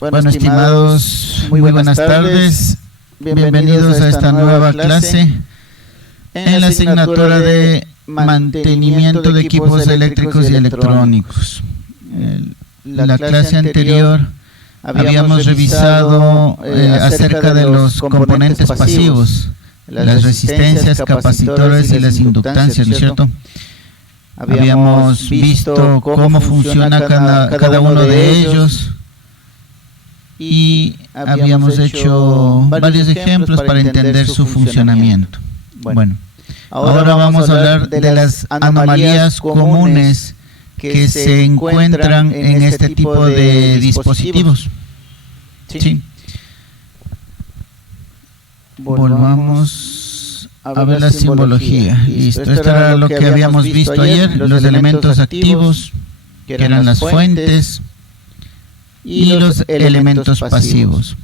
Bueno, estimados, muy buenas tardes. Bienvenidos a esta nueva clase en la asignatura de mantenimiento de equipos eléctricos y electrónicos. La clase anterior habíamos revisado acerca de los componentes pasivos, las resistencias, capacitores y las inductancias, ¿no es cierto? Habíamos visto cómo funciona cada uno de ellos y habíamos hecho varios ejemplos para entender su funcionamiento. Bueno, ahora vamos a hablar de las anomalías comunes que se encuentran en este tipo de dispositivos. Sí. Volvamos a ver la simbología. Listo. Esto era lo que habíamos visto ayer, los elementos activos, que eran las fuentes, y los elementos pasivos.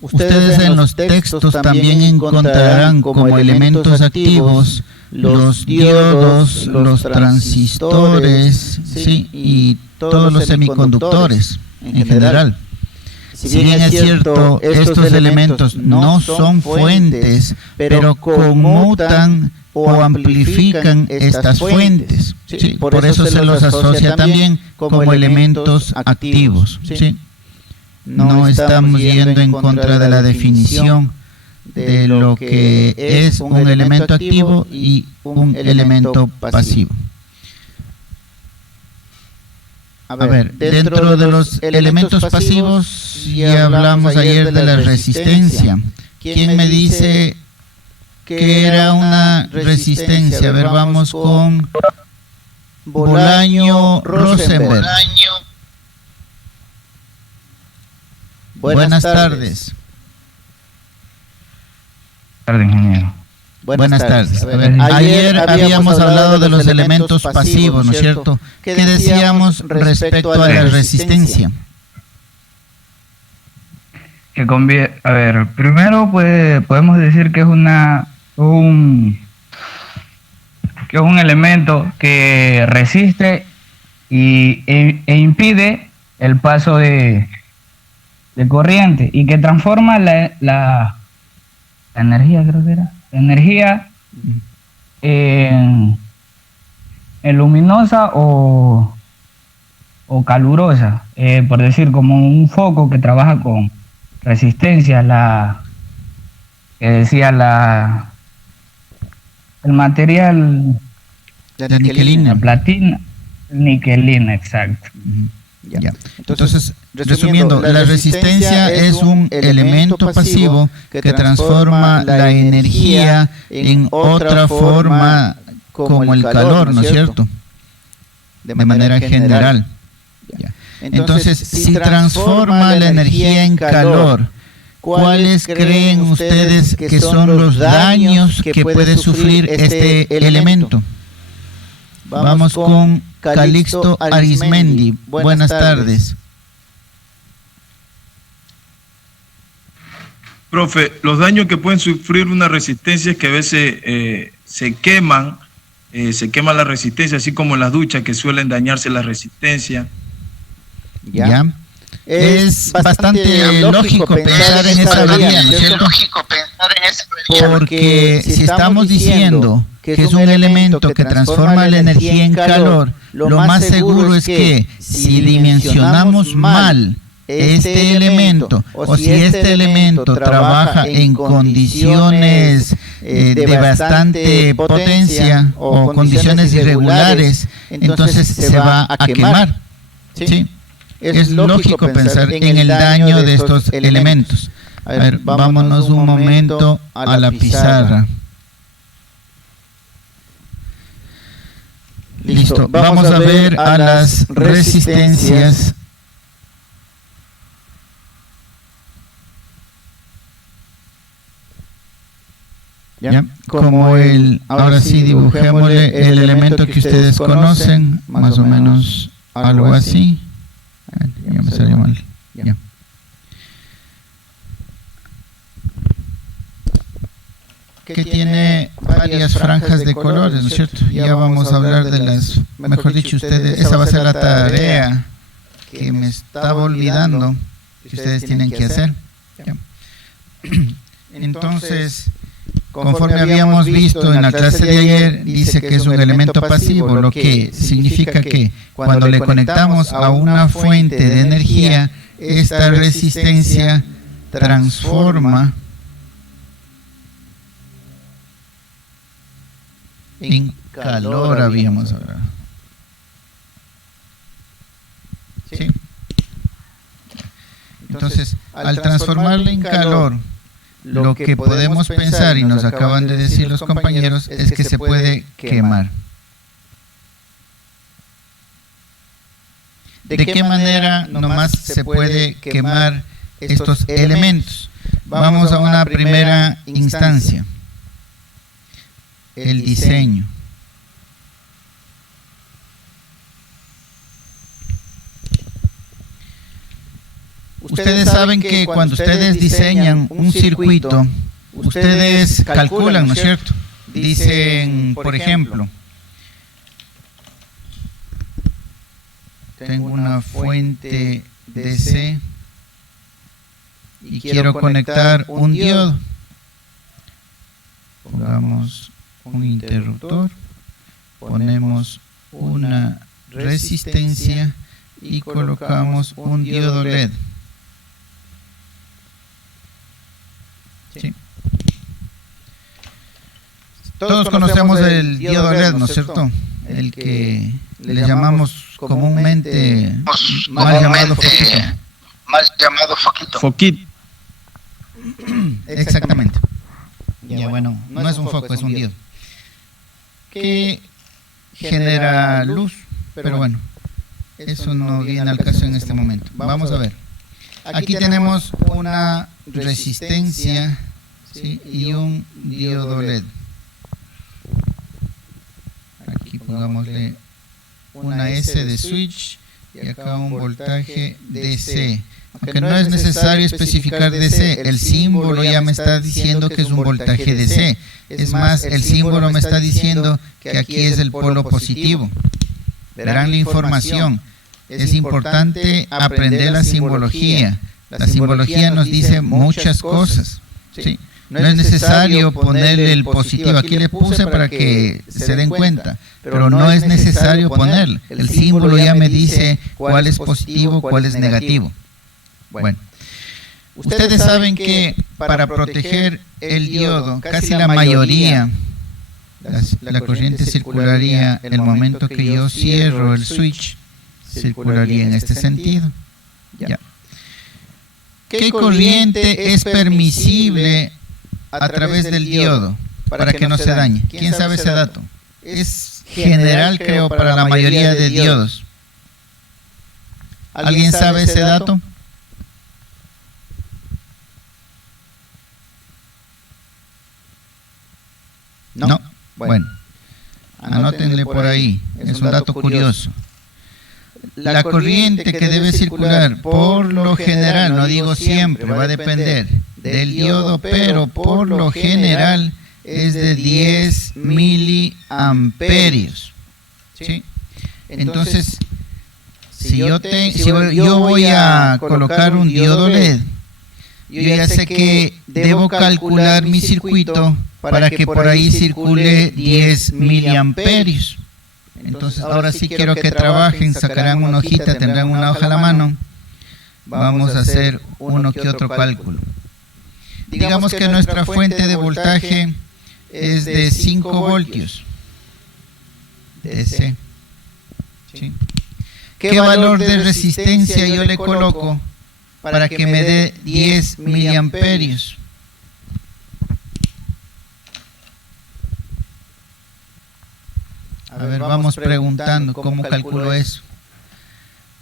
Ustedes en los textos también encontrarán como elementos activos los diodos, los transistores, ¿sí? Y todos los semiconductores en general. Si bien es cierto, estos elementos no son fuentes, pero conmutan o amplifican estas fuentes. ¿Sí? Por eso se los asocia también como elementos activos. ¿Sí? No estamos yendo en contra de la definición de lo que es un elemento activo y un elemento pasivo. A ver, dentro de los elementos pasivos ya hablamos ayer de la resistencia. ¿Quién me dice que era una resistencia? A ver, vamos con Bolaño Rosenberg. Buenas tardes. Buenas tardes, ingeniero. Buenas tardes. A ver, ayer habíamos hablado de los elementos pasivos, ¿no es cierto? ¿Qué decíamos respecto a la resistencia? A ver, primero pues podemos decir que es un elemento que resiste e impide el paso de corriente y que transforma la energía, creo que era, energía en luminosa o calurosa, por decir, como un foco que trabaja con resistencia, el material, la niquelina, la platina, niquelina, exacto. Ya. Entonces, resumiendo, la resistencia es un elemento pasivo que transforma la energía en otra forma como el calor, ¿no es cierto? De manera general. Entonces, si transforma la energía en calor, ¿cuáles creen ustedes que son los daños que puede sufrir este elemento? Vamos con Calixto Arismendi. Buenas tardes. Profe, los daños que pueden sufrir una resistencia es que a veces se quema la resistencia, así como en las duchas que suelen dañarse la resistencia. Ya. Es bastante lógico pensar en esa vía, ¿no es cierto? Porque si estamos diciendo que es un elemento que transforma la energía en calor, lo más seguro es que si dimensionamos mal este elemento, o si este elemento trabaja en condiciones de bastante potencia o condiciones irregulares, entonces se va a quemar. ¿Sí? Es lógico pensar en el daño de estos elementos. A ver, vámonos un momento a la pizarra. Listo, vamos a ver a las resistencias. ¿Ya? Como ahora sí dibujémosle el elemento que ustedes conocen, más o menos algo así. Ya me salió mal. Ya. Que tiene varias franjas de colores, ¿no es cierto? Ya vamos a hablar de las, mejor dicho, ustedes, esa va a ser la tarea que me estaba olvidando que ustedes tienen que hacer. Entonces, conforme habíamos visto en la clase de ayer, dice que es un elemento pasivo, lo que significa que cuando le conectamos a una fuente de energía, esta resistencia transforma en calor, habíamos hablado. ¿Sí? Entonces, al transformarla en calor, lo que podemos pensar, y nos acaban de decir los compañeros, es que se puede quemar. ¿De qué manera nomás se puede quemar estos elementos? Vamos a una primera instancia. El diseño. Ustedes saben que cuando ustedes diseñan un circuito, ustedes calculan, ¿no es cierto? Dicen, por ejemplo, tengo una fuente DC y quiero conectar un diodo. Pongamos un interruptor, ponemos una resistencia y colocamos un diodo LED. ¿Sí? Todos conocemos el diodo LED, ¿no es cierto? El que le llamamos comúnmente mal llamado foquito. Foquito. Exactamente. Ya, bueno, no es un foco, es un diodo que genera luz, pero bueno, eso no viene al caso en este momento. Vamos a ver. Aquí tenemos una resistencia, ¿sí? Y un diodo LED. Aquí pongámosle una S de switch y acá un voltaje DC. Aunque no es necesario especificar DC, el símbolo ya me está diciendo que es un voltaje DC. Es más, el símbolo me está diciendo que aquí es el polo positivo. Verán la información. Es importante aprender la simbología. La simbología nos dice muchas cosas. ¿Sí? No es necesario ponerle el positivo. Aquí le puse para que se den cuenta, pero no es necesario ponerle. El símbolo ya me dice cuál es positivo, cuál es negativo. Bueno, ustedes saben que para proteger el diodo, casi la mayoría, la corriente circularía en el momento que yo cierro el switch, circularía en este sentido. Ya. ¿Qué corriente es permisible a través del diodo para que no se dañe? ¿Quién sabe ese dato? Es general, creo, para la mayoría de diodos. ¿Alguien sabe ese dato? No. Bueno, anótenle por ahí, es un dato curioso. La corriente que debe circular, por lo general, no digo siempre, va a depender del diodo, pero por lo general es de 10 miliamperios. ¿Sí? Entonces, si yo voy a colocar un diodo LED, yo ya sé que debo calcular mi circuito para que por ahí circule 10 miliamperios. Entonces, ahora sí quiero que trabajen, sacarán una hojita, tendrán una hoja a la mano. Vamos a hacer uno que otro cálculo. Digamos que nuestra fuente de voltaje es de 5 voltios DC. ¿Sí? ¿Qué valor de resistencia yo le coloco para que me dé 10 miliamperios? A ver, vamos preguntando cómo calculo eso.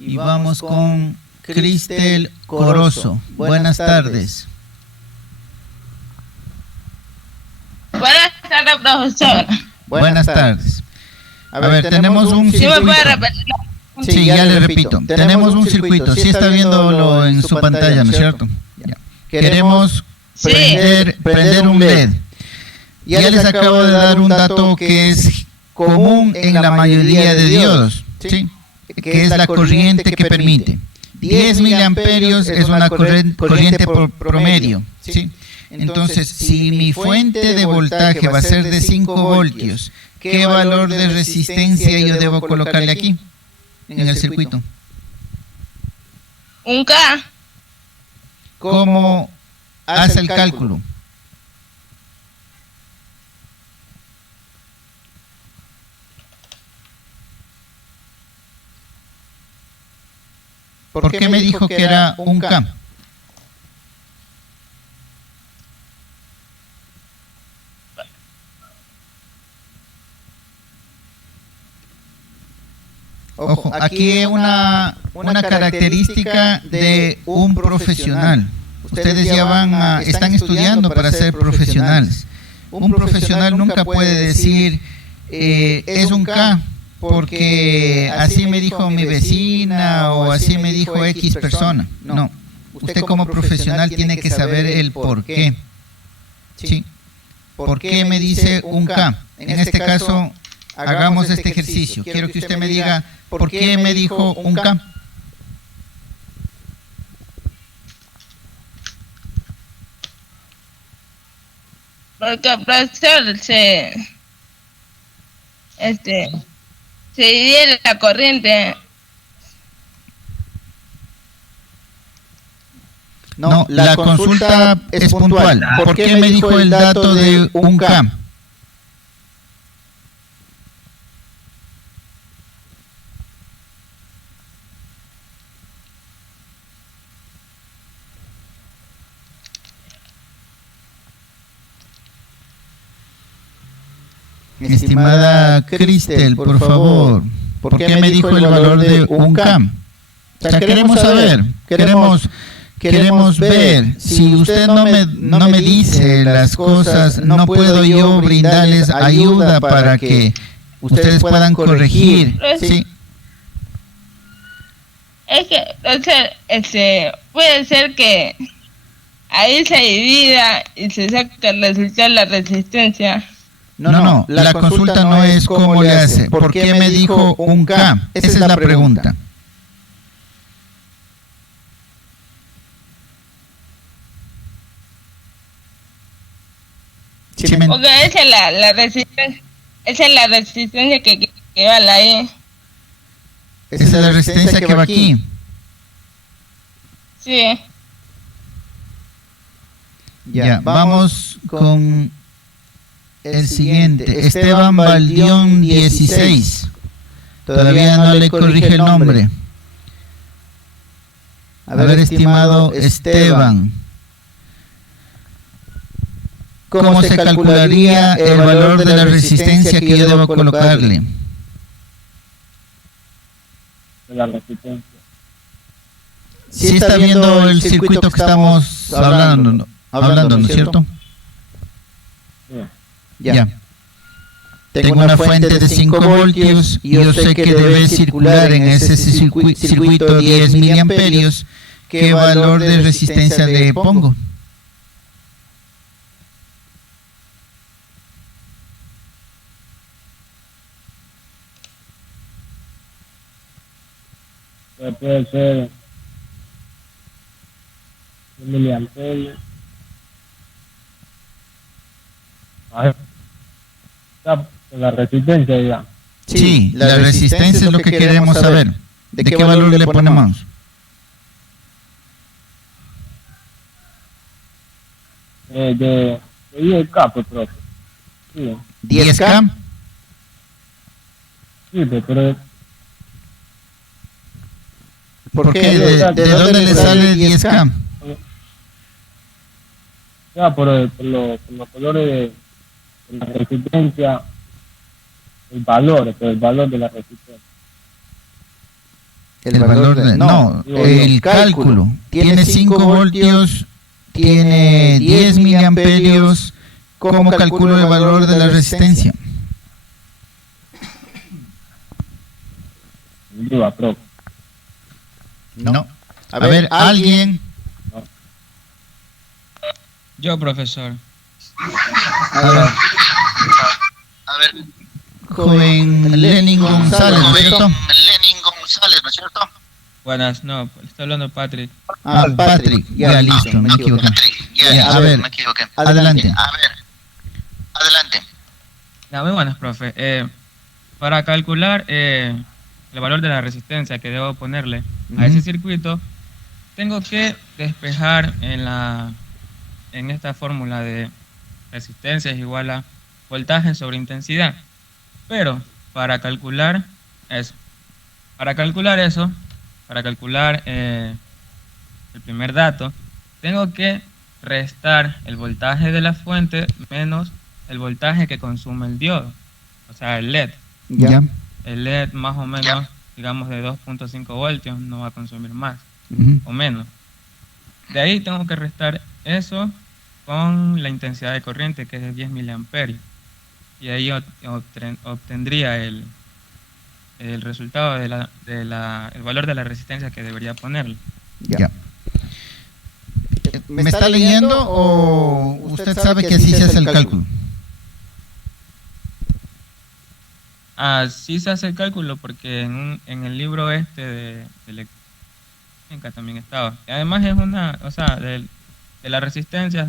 Y vamos con Cristel Corozo. Buenas tardes. Buenas tardes, profesor. Buenas tardes. A ver, tenemos un ¿Sí me circuito. puede repetir? Sí, ya le repito. Tenemos un circuito. Sí está viéndolo en su pantalla, ¿no es cierto? Ya. Queremos prender un LED. Ya les acabo de dar un dato que es común en la mayoría de diodos, ¿sí? Que es la corriente que permite. 10 miliamperios es una corriente promedio, ¿sí? Entonces, si mi fuente de voltaje va a ser de 5 voltios, ¿qué valor de resistencia yo debo colocarle aquí, en el circuito? Un K. ¿Cómo hace el cálculo? ¿Por qué me dijo que era un K? Ojo, aquí hay una característica de un profesional. Ustedes ya están estudiando para ser profesionales. Un profesional nunca puede decir es un K porque así me dijo mi vecina o así me dijo X persona. No, usted como profesional tiene que saber el por qué. ¿Sí? ¿Por qué me dice un K? En este caso, hagamos este ejercicio. Quiero que usted me diga por qué me dijo un K. Porque profesor se divide la corriente. No, la consulta es puntual. ¿Por qué me dijo el dato de un K? Mi estimada Cristel, por favor, ¿por qué me dijo el valor de un K? O sea, queremos saber, queremos ver. Si usted no me dice las cosas, no puedo yo brindarles ayuda para que ustedes puedan corregir. ¿Sí? Es que, o sea, puede ser que ahí se divida y se saca el resultado de la resistencia. No, la consulta no es cómo le hace. ¿Por qué me dijo un K? Esa es la pregunta. Porque esa es la resistencia. Esa es la resistencia que va a la E. Esa es la resistencia que va aquí. Sí. Ya, vamos con el siguiente. Esteban Baldión 16. Todavía no le corrige el nombre. A ver, estimado Esteban, ¿cómo se calcularía el valor de la resistencia que yo debo colocarle? La resistencia. Sí está viendo el circuito que estamos hablando, ¿no es cierto? Ya. Tengo una fuente de 5 voltios y yo sé que debe circular en ese circuito 10 miliamperios. ¿Qué valor de resistencia le pongo? Puede ser 1 miliamperio. La resistencia, digamos. Sí, la resistencia es lo que queremos saber. ¿De qué valor le ponemos? De 10K, pues, profe. Sí. ¿10K? Sí, pero ¿por qué? ¿De dónde le sale 10K? ya por los colores de la resistencia, el valor de la resistencia. El valor de, no, el cálculo. Tiene 5 voltios, tiene 10 miliamperios. ¿Cómo calculo el valor de la resistencia? Duda, profe. No. A ver, alguien. Yo, profesor. A ver. Joven Lenin González, ¿no es cierto? Buenas, no, estoy hablando Patrick. Patrick, ya listo, me equivoqué. Ya, a ver, adelante. Adelante. Ya, muy buenas, profe. Para calcular el valor de la resistencia que debo ponerle a ese circuito, tengo que despejar en esta fórmula de resistencia es igual a voltaje sobre intensidad. Pero para calcular eso, para calcular el primer dato, tengo que restar el voltaje de la fuente menos el voltaje que consume el diodo, o sea, el LED. Ya. El LED más o menos, digamos, de 2.5 voltios no va a consumir más o menos. De ahí tengo que restar eso con la intensidad de corriente, que es de 10 miliamperios. Y ahí obtendría el resultado el valor de la resistencia que debería ponerle. Ya. ¿Me está leyendo o usted sabe que así se hace el cálculo? Sí se hace el cálculo porque en el libro de electrónica también estaba. Y además es de la resistencia,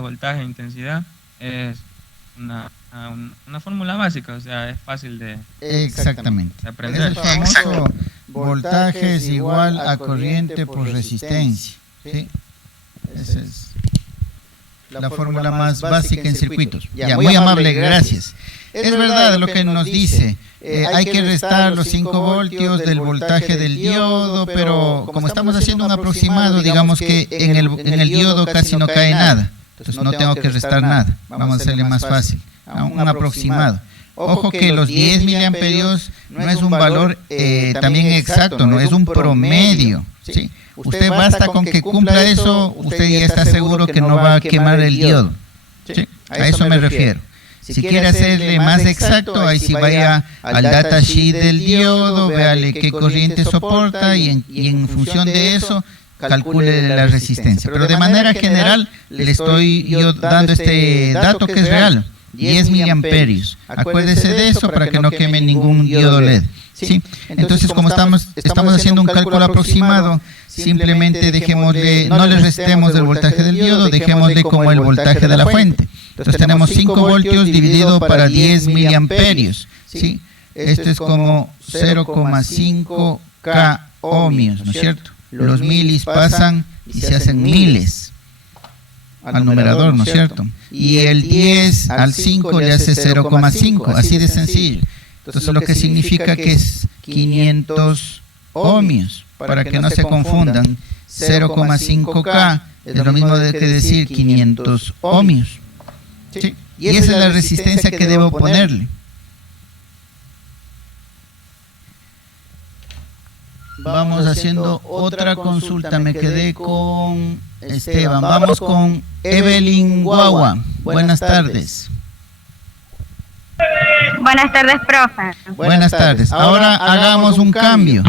voltaje, intensidad, es una fórmula básica, o sea, es fácil de aprender. Es el famoso voltaje es igual a corriente por resistencia. ¿Sí? Esa es la fórmula más básica en circuitos. Ya, muy amable, gracias. Es verdad lo que nos dice. Hay que restar los 5 voltios del voltaje del diodo, pero como estamos haciendo un aproximado, digamos que en el diodo casi no cae nada. Entonces no tengo que restar nada. Vamos a hacerle más fácil. Un aproximado. Ojo que los 10 miliamperios no es un valor también exacto, no es un promedio. ¿Sí? Usted basta con que cumpla eso, usted ya está seguro que no va a quemar el diodo. ¿Sí? A eso me refiero. Si quiere hacerle más exacto, ahí sí vaya al datasheet del diodo, véale qué corriente soporta y en función de eso calcule la resistencia. Pero de manera general le estoy yo dando este dato que es real, 10 miliamperios. Acuérdese de eso para que no queme ningún diodo LED. ¿Sí? Entonces, como estamos haciendo un cálculo aproximado, simplemente dejémosle, no le restemos el voltaje del diodo, dejémosle como el voltaje de la fuente. Entonces tenemos 5 voltios dividido para 10 miliamperios. ¿Sí? Esto es como 0,5 K ohmios, ¿no es cierto? Los milis pasan y se hacen miles al numerador, ¿no es cierto? Y el 10 al 5 le hace 0,5, así de sencillo. Entonces lo que significa que es 500 ohmios, para que no se confundan. 0,5K es lo mismo que decir 500 ohmios. ¿Sí? Y esa es la resistencia que debo ponerle. Vamos haciendo otra consulta. Me quedé con Esteban. Vamos con Evelyn Guagua. Buenas tardes. Buenas tardes, profe. Buenas tardes. Ahora hagamos un cambio.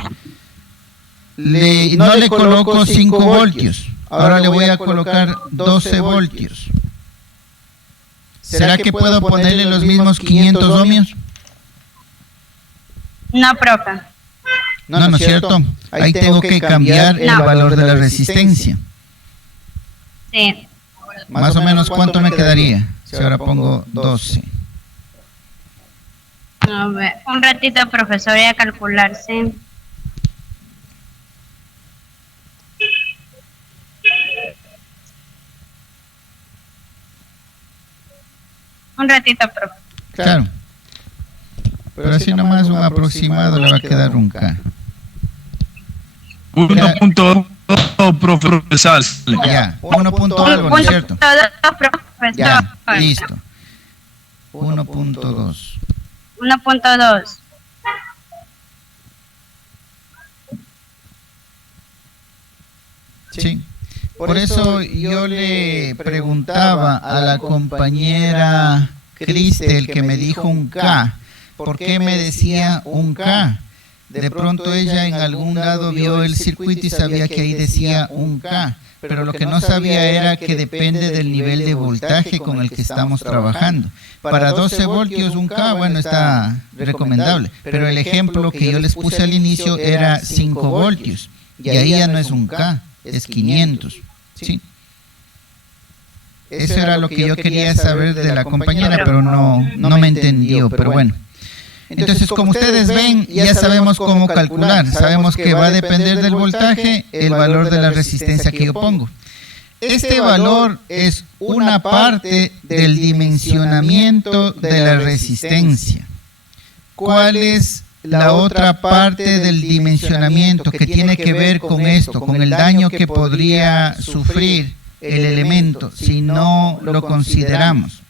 No le coloco 5 voltios. Ahora le voy a colocar 12 voltios. ¿Será que puedo ponerle los mismos 500 ohmios? No, profe. No, no es cierto. Ahí tengo que cambiar el valor de la resistencia. Sí. Más o menos, ¿cuánto me quedaría? Si ahora pongo 12. A ver, un ratito, profesor, voy a calcular, sí. Un ratito, profe. Claro. Pero así nomás un aproximado le va a quedar un K. 1.2, profesor. Ya, 1. algo, ¿no es cierto? 1.2, profesor. Ya, listo. 1.2. 1.2. Sí. Por eso yo le preguntaba a la compañera Cristel que me dijo un K. ¿Por qué me decía un K? De pronto ella en algún lado vio el circuito y sabía que ahí decía 1K, pero lo que no sabía era que depende del nivel de voltaje con el que estamos trabajando. Para 12 voltios 1K, bueno, está recomendable, pero el ejemplo que yo les puse al inicio era 5 voltios, y ahí ya no es 1K, es 500, ¿sí? Eso era lo que yo quería saber de la compañera, pero no me entendió, pero bueno. Entonces, como ustedes ven, ya sabemos cómo calcular. Sabemos que va a depender del voltaje el valor de la resistencia que yo pongo. Este valor es una parte del dimensionamiento de la resistencia. ¿Cuál es la otra parte del dimensionamiento que tiene que ver con esto, con el daño que podría sufrir el elemento si no lo consideramos?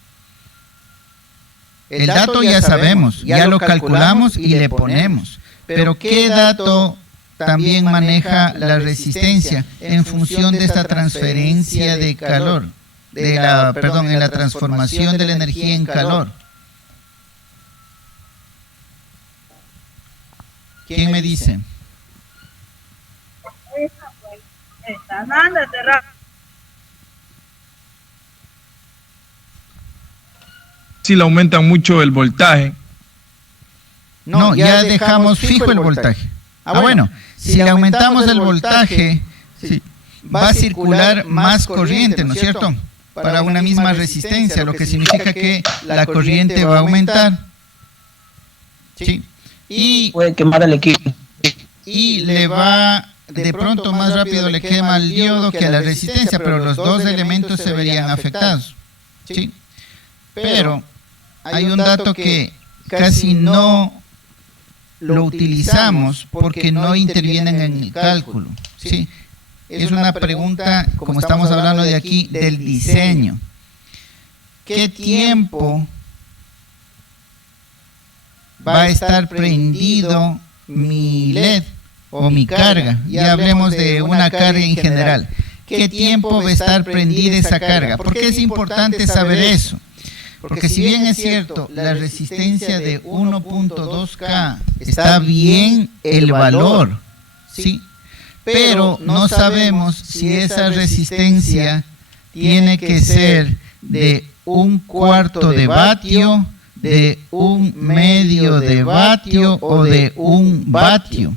El dato ya sabemos, ya lo calculamos y le ponemos, pero ¿qué dato también maneja la resistencia en función de esta transferencia de calor, en la transformación de la energía en calor? ¿Quién me dice? Si le aumentan mucho el voltaje. No, ya dejamos fijo el voltaje. Bueno, si le aumentamos el voltaje, sí, va a circular más corriente, ¿no es cierto? Para una misma resistencia, lo que significa que la corriente va a aumentar. ¿Sí? Y puede quemar el equipo. Y le va, de pronto más rápido le quema el diodo que a la resistencia, pero los dos elementos se verían afectados. ¿Sí? Pero hay un dato que casi no lo utilizamos porque no intervienen en el cálculo. ¿Sí? Es una pregunta, como estamos hablando de aquí, del diseño. ¿Qué tiempo va a estar prendido mi LED o mi carga? Ya hablemos de una carga en general. ¿Qué tiempo va a estar prendida esa carga? ¿Por qué es importante saber eso? Porque si bien es cierto, la resistencia de 1.2K está bien el valor, ¿sí? Pero no sabemos si esa resistencia tiene que ser de 1/4 de vatio, de 1/2 de vatio o de 1 vatio.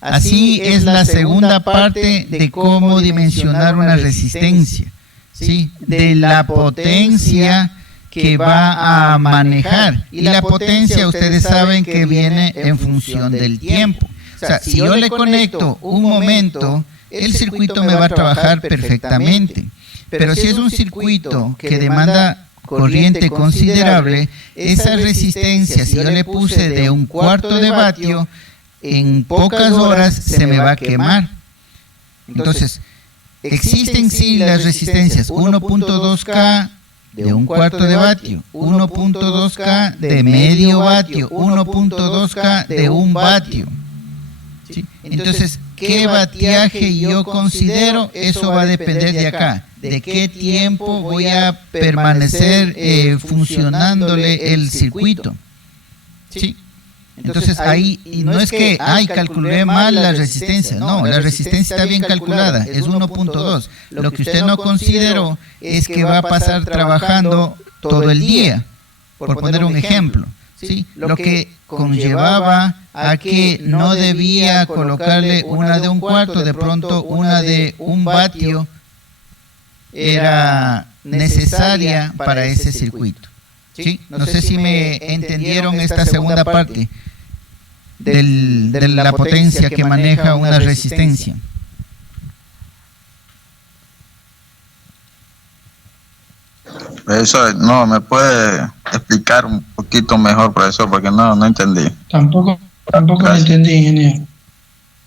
Así es la segunda parte de cómo dimensionar una resistencia, ¿sí? De la potencia que va a manejar. Y la potencia, ustedes saben que viene en función del tiempo. O sea, si yo le conecto un momento, el circuito me va a trabajar perfectamente. Pero si es un circuito que demanda corriente considerable, esa resistencia, si yo le puse de 1/4 de vatio, en pocas horas se me va a quemar. Entonces, existen sí las resistencias 1.2K de 1/4 de vatio, 1.2K de medio vatio, 1.2K de 1 vatio. ¿Sí? Entonces, ¿qué vatiaje yo considero? Eso va a depender de acá, de qué tiempo voy a permanecer funcionándole el circuito. ¿Sí? Entonces ahí, y no es que, calculé mal la resistencia, no, la resistencia está bien calculada, es 1.2. Lo que usted no consideró es que va a pasar trabajando todo el día, por poner un ejemplo, ¿sí? Lo que conllevaba a que no debía colocarle una de 1/4, de pronto una de 1 vatio era necesaria para ese circuito. ¿Sí? No sé si me entendieron esta segunda parte de la potencia que maneja una resistencia. Profesor, no, ¿me puede explicar un poquito mejor, profesor? Porque no entendí. Tampoco lo entendí, ingeniero.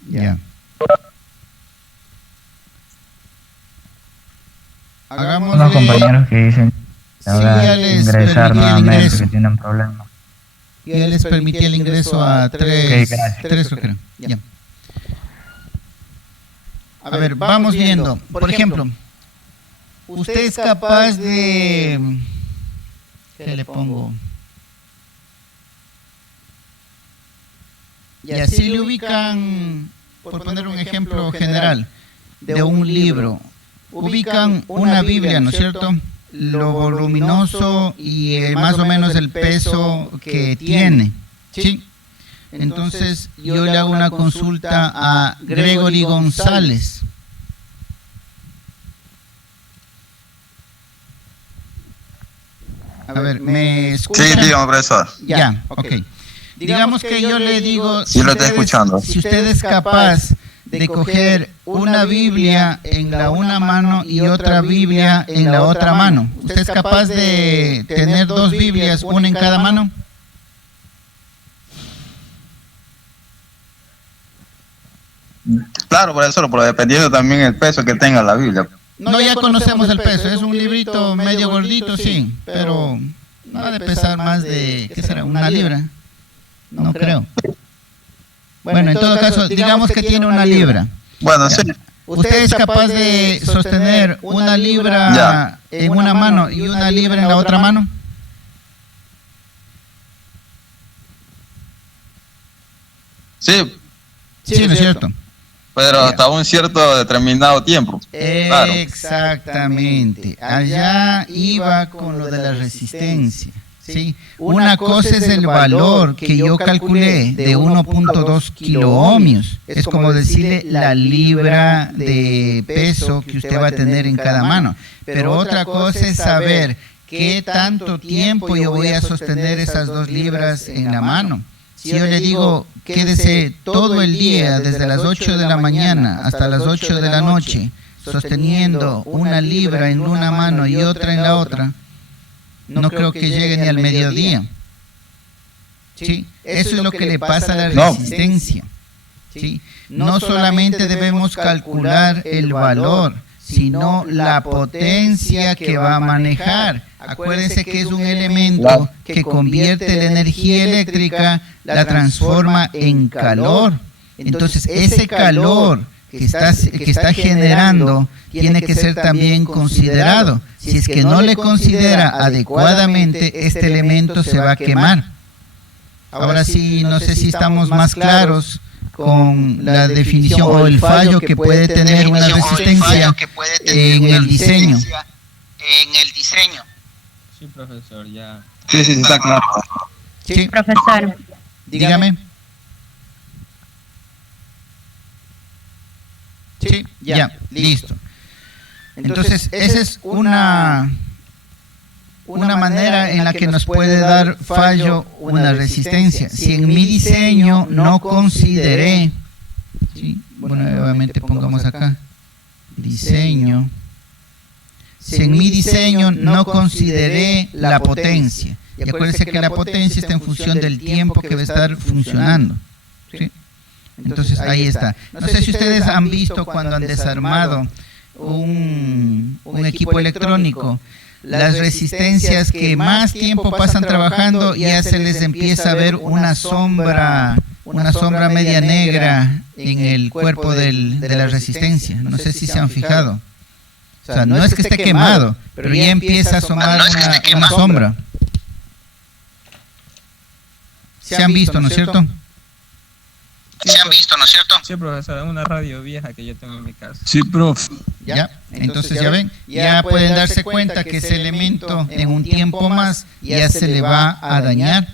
Ya. Hagamos unos compañeros que dicen ya les ingresar permití el nuevamente ingreso. que tienen problemas. Ya les permití el ingreso a tres, creo. Ya. A ver, vamos viendo. Por ejemplo, usted es capaz de... ¿Qué le pongo? Y así le ubican, por poner un ejemplo general, de un libro. Ubican una Biblia, ¿no es cierto? Lo voluminoso y más o menos el peso que tiene, ¿sí? Entonces yo le hago una consulta a Gregory González. A ver, ¿me escucha? Sí, dígame, profesor. Ya, ok. Digamos que yo le digo, Sí, lo estoy escuchando. si usted es capaz de coger una Biblia en la una mano y otra Biblia en la otra mano, ¿usted es capaz de tener dos Biblias, una en cada mano? Claro, profesor, pero dependiendo también el peso que tenga la Biblia. No, ya conocemos el peso, es un librito medio gordito, sí, pero no ha de pesar más de, ¿qué será? ¿Una libra? No creo. Bueno, en todo caso, digamos que tiene una libra. Bueno, sí. ¿Usted es capaz de sostener una libra en una mano y una libra en la otra mano? Sí, Sí, ¿no es cierto? pero hasta un cierto determinado tiempo. Claro. Exactamente. Allá iba con lo de la resistencia. ¿Sí? Una cosa es el valor que yo calculé de 1.2 kiloohmios. Es como decirle la libra de peso que usted va a tener en cada mano. Pero otra cosa es saber qué tanto tiempo yo voy a sostener esas 2 libras en la mano. Si yo le digo, quédese todo el día, desde las 8 de la mañana hasta las 8 de la noche, sosteniendo una libra en una mano y otra en la otra, no creo que llegue ni al mediodía. ¿Sí? Eso es lo que le pasa a la resistencia. ¿Sí? No solamente debemos calcular el valor, sino la potencia que va a manejar. Acuérdense que es un elemento que convierte la energía eléctrica, la transforma en calor. Entonces, ese calor que está generando tiene que ser también considerado. Si es que no le considera adecuadamente, este elemento se va a quemar. Ahora sí, no sé si estamos más claros con la definición o el fallo que puede tener una resistencia en el diseño. Sí, profesor, ya. Sí, está claro. Sí, Profesor, dígame. Sí, ya, listo. Entonces, esa es una manera en la que nos puede dar fallo una resistencia. Si en mi diseño no consideré, ¿sí? Bueno, nuevamente pongamos acá, diseño. Si en mi diseño no consideré la potencia, y acuérdense que la potencia está en función del tiempo que va a estar funcionando, ¿sí? Entonces ahí está. No sé si ustedes han visto cuando han desarmado un equipo electrónico, las resistencias que más tiempo pasan trabajando, ya se les empieza a ver una sombra media negra en el cuerpo de la resistencia. No sé si se han fijado. O sea, no es que esté quemado, pero ya empieza a asomar una sombra. Se han visto, ¿no es cierto? Sí, profesor, es una radio vieja que yo tengo en mi casa. Sí, profe. ¿Ya? Entonces ya ven, ya pueden darse cuenta que ese elemento en un tiempo más ya se le va a dañar.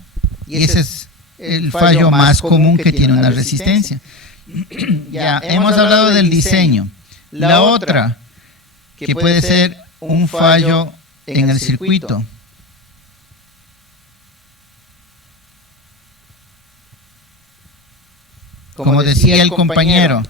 Y ese es el fallo más común que tiene una resistencia. Ya, hemos hablado del diseño. La otra, que puede ser un fallo en el circuito. Como decía el compañero,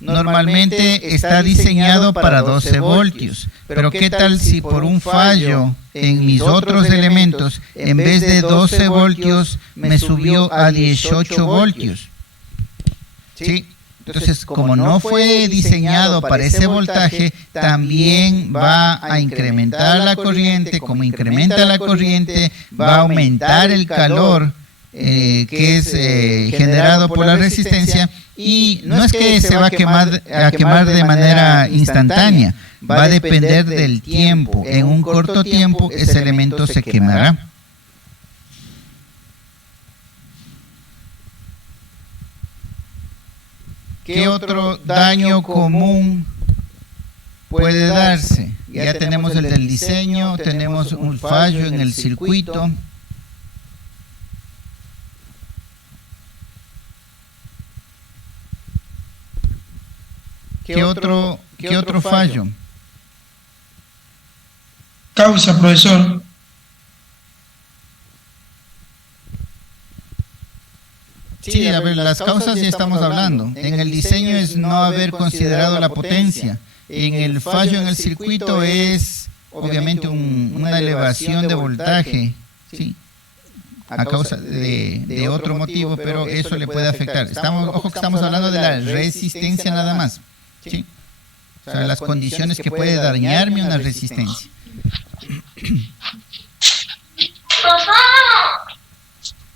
normalmente está diseñado para 12 voltios, pero ¿qué tal si por un fallo en mis otros elementos, en vez de 12 voltios, me subió a 18 voltios? ¿Sí? Entonces, como no fue diseñado para ese voltaje, también va a incrementar la corriente. Como incrementa la corriente, va a aumentar el calor que es generado por la resistencia, y no es que se va a quemar de manera instantánea, va a depender del tiempo. En un corto tiempo ese elemento se quemará. ¿Qué otro daño común puede darse? Ya tenemos el del diseño, tenemos un fallo en el circuito. ¿Qué otro fallo? Causa, profesor. Sí, a ver, las causas ya estamos hablando. En el diseño es no haber considerado la potencia. En el fallo en el circuito es obviamente una elevación de voltaje, ¿sí? A causa de otro motivo, pero eso le puede afectar. Ojo que estamos hablando de la resistencia nada más, ¿sí? O sea, las condiciones que puede dañarme una resistencia.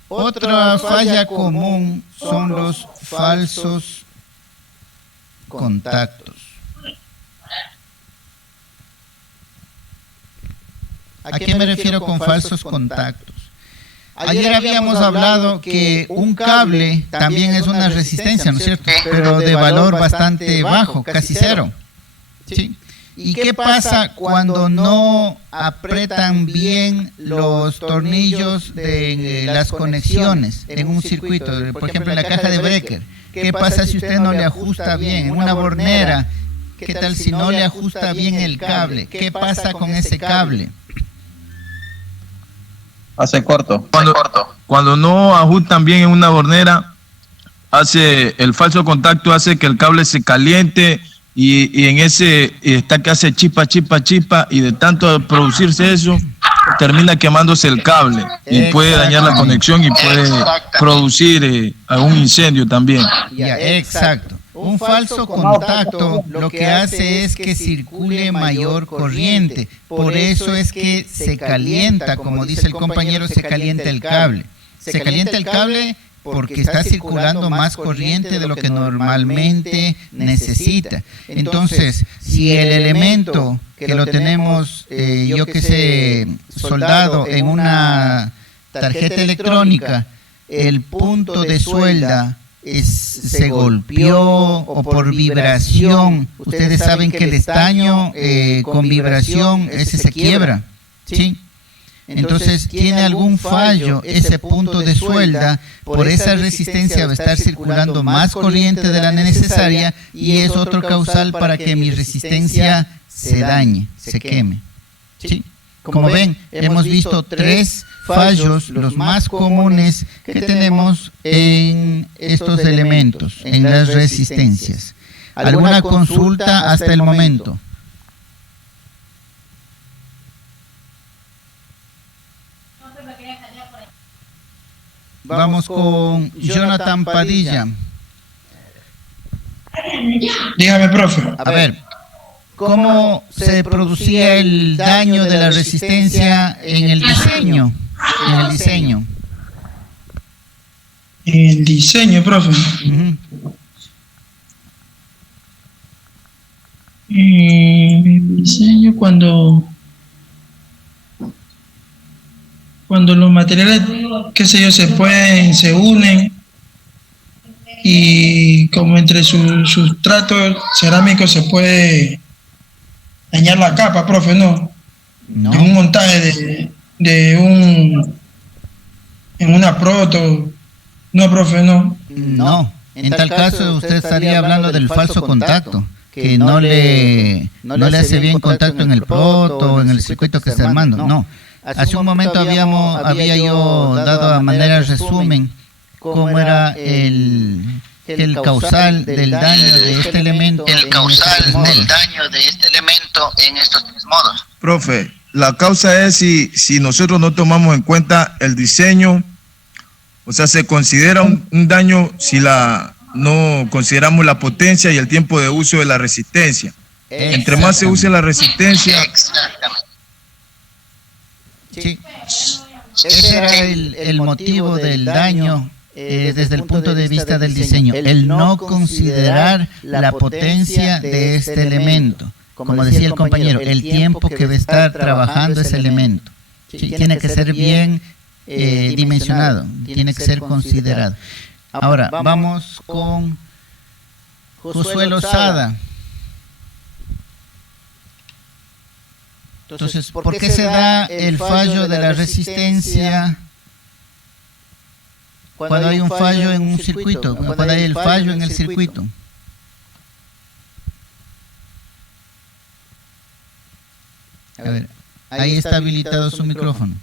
Otra falla común son los falsos contactos. ¿A qué me refiero con falsos contactos? Ayer habíamos hablado que un cable también es una resistencia, ¿no es cierto? Pero de valor bastante bajo, casi cero. ¿Sí? ¿Y qué pasa cuando no apretan bien los tornillos de las conexiones en un circuito? Por ejemplo, en la caja de breaker. ¿Qué pasa si usted no le ajusta bien? En una bornera, ¿qué tal si no le ajusta bien el cable? ¿Qué pasa con ese cable? Hace corto. Cuando no ajustan bien en una bornera, el falso contacto hace que el cable se caliente y en ese está que hace chispa y de tanto producirse eso termina quemándose el cable y puede dañar la conexión y puede producir algún incendio también. Ya, exacto. Un falso contacto lo que hace es que circule mayor corriente. Por eso es que se calienta, como dice el compañero, se calienta el cable. Se calienta el cable porque está circulando más corriente de lo que normalmente necesita. Entonces, si el elemento que lo tenemos, soldado en una tarjeta electrónica, el punto de suelda se golpeó o por vibración, ustedes saben que el estaño con vibración ese se quiebra, ¿sí? Entonces tiene algún fallo ese punto de suelda, por esa resistencia va a estar circulando más corriente de la necesaria y es otro causal para que mi resistencia se dañe, se queme, ¿sí? Como ven, hemos visto 3 fallos, los más comunes que tenemos en estos elementos, en las resistencias. ¿Alguna consulta hasta el momento? Vamos con Jonathan Padilla. Dígame, profe. A ver, ¿cómo se producía el daño de la resistencia en el diseño? En el diseño. En el diseño, profe. En el diseño cuando los materiales, qué sé yo, se unen y como entre sus sustratos cerámicos se puede dañar la capa, profe, ¿no? En un montaje en una proto, no, profe, no. No, en tal caso usted estaría hablando del falso contacto, que no le hace bien contacto en el proto o en el circuito que está armando, no. Hace un momento había yo dado a manera de resumen cómo era el causal del daño de este elemento. El causal del daño de este elemento en estos 3 modos. Profe, la causa es si nosotros no tomamos en cuenta el diseño, o sea, se considera un daño si no consideramos la potencia y el tiempo de uso de la resistencia. Entre más se use la resistencia... Exactamente. Sí, ese era el motivo del daño desde el punto de vista del diseño, el no considerar la potencia de este elemento. Como decía el compañero, el tiempo que va a estar trabajando ese elemento. Sí, tiene que ser bien dimensionado, tiene que ser considerado. Ahora, vamos con Josué Lozada. Entonces, ¿por qué se da el fallo de la resistencia cuando hay un fallo en un circuito? Cuando hay el fallo en el circuito. A ver, ahí está habilitado su micrófono.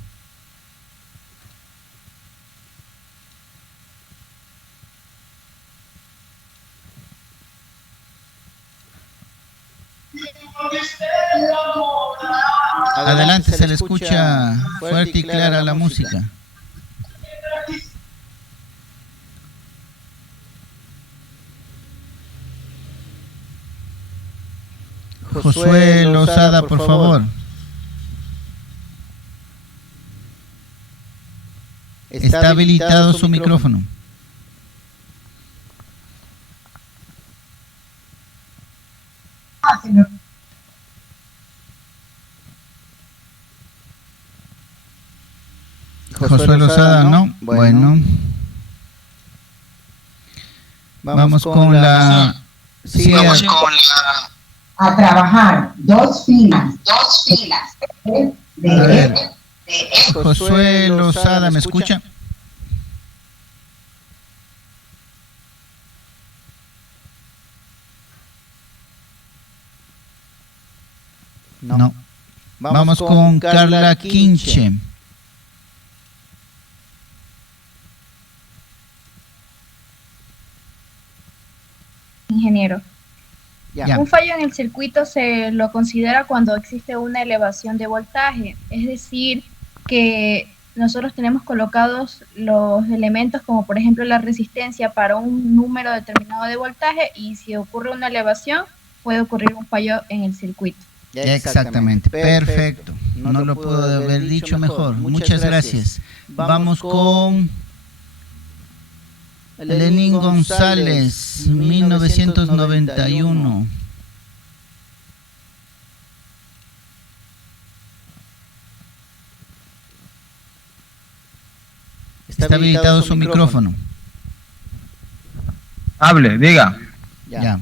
Adelante, se le escucha fuerte y clara la música. Josué Lozada, por favor. Está habilitado su micrófono. Josué Lozada, ¿no? Bueno. Vamos con la... Sí, Vamos con la... A trabajar dos filas. A ver, Josué Lozada, ¿me escucha? No. Vamos con Carla Quinche. Ingeniero. Ya. Un fallo en el circuito se lo considera cuando existe una elevación de voltaje, es decir, que nosotros tenemos colocados los elementos como por ejemplo la resistencia para un número determinado de voltaje y si ocurre una elevación puede ocurrir un fallo en el circuito. Exactamente, perfecto. No lo puedo haber dicho mejor. Muchas gracias. Vamos con Lenín González, 1991. Está habilitado su micrófono. Hable, diga. Ya.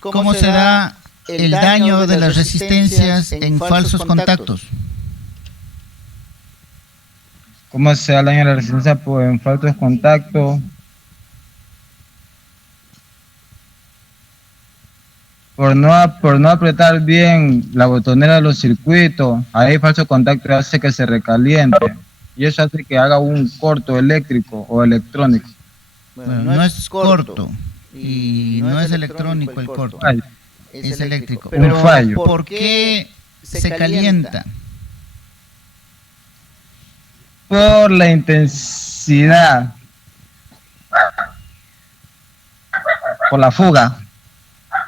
¿Cómo se da el daño de las resistencias en falsos contactos? ¿Cómo se da el daño de la resistencia en falsos contactos? Por no apretar bien la botonera de los circuitos, ahí falso contacto hace que se recaliente y eso hace que haga un corto eléctrico o electrónico. Bueno, no es corto y no es electrónico el corto, es eléctrico. Pero un fallo. ¿Por qué se calienta? Por la intensidad, por la fuga.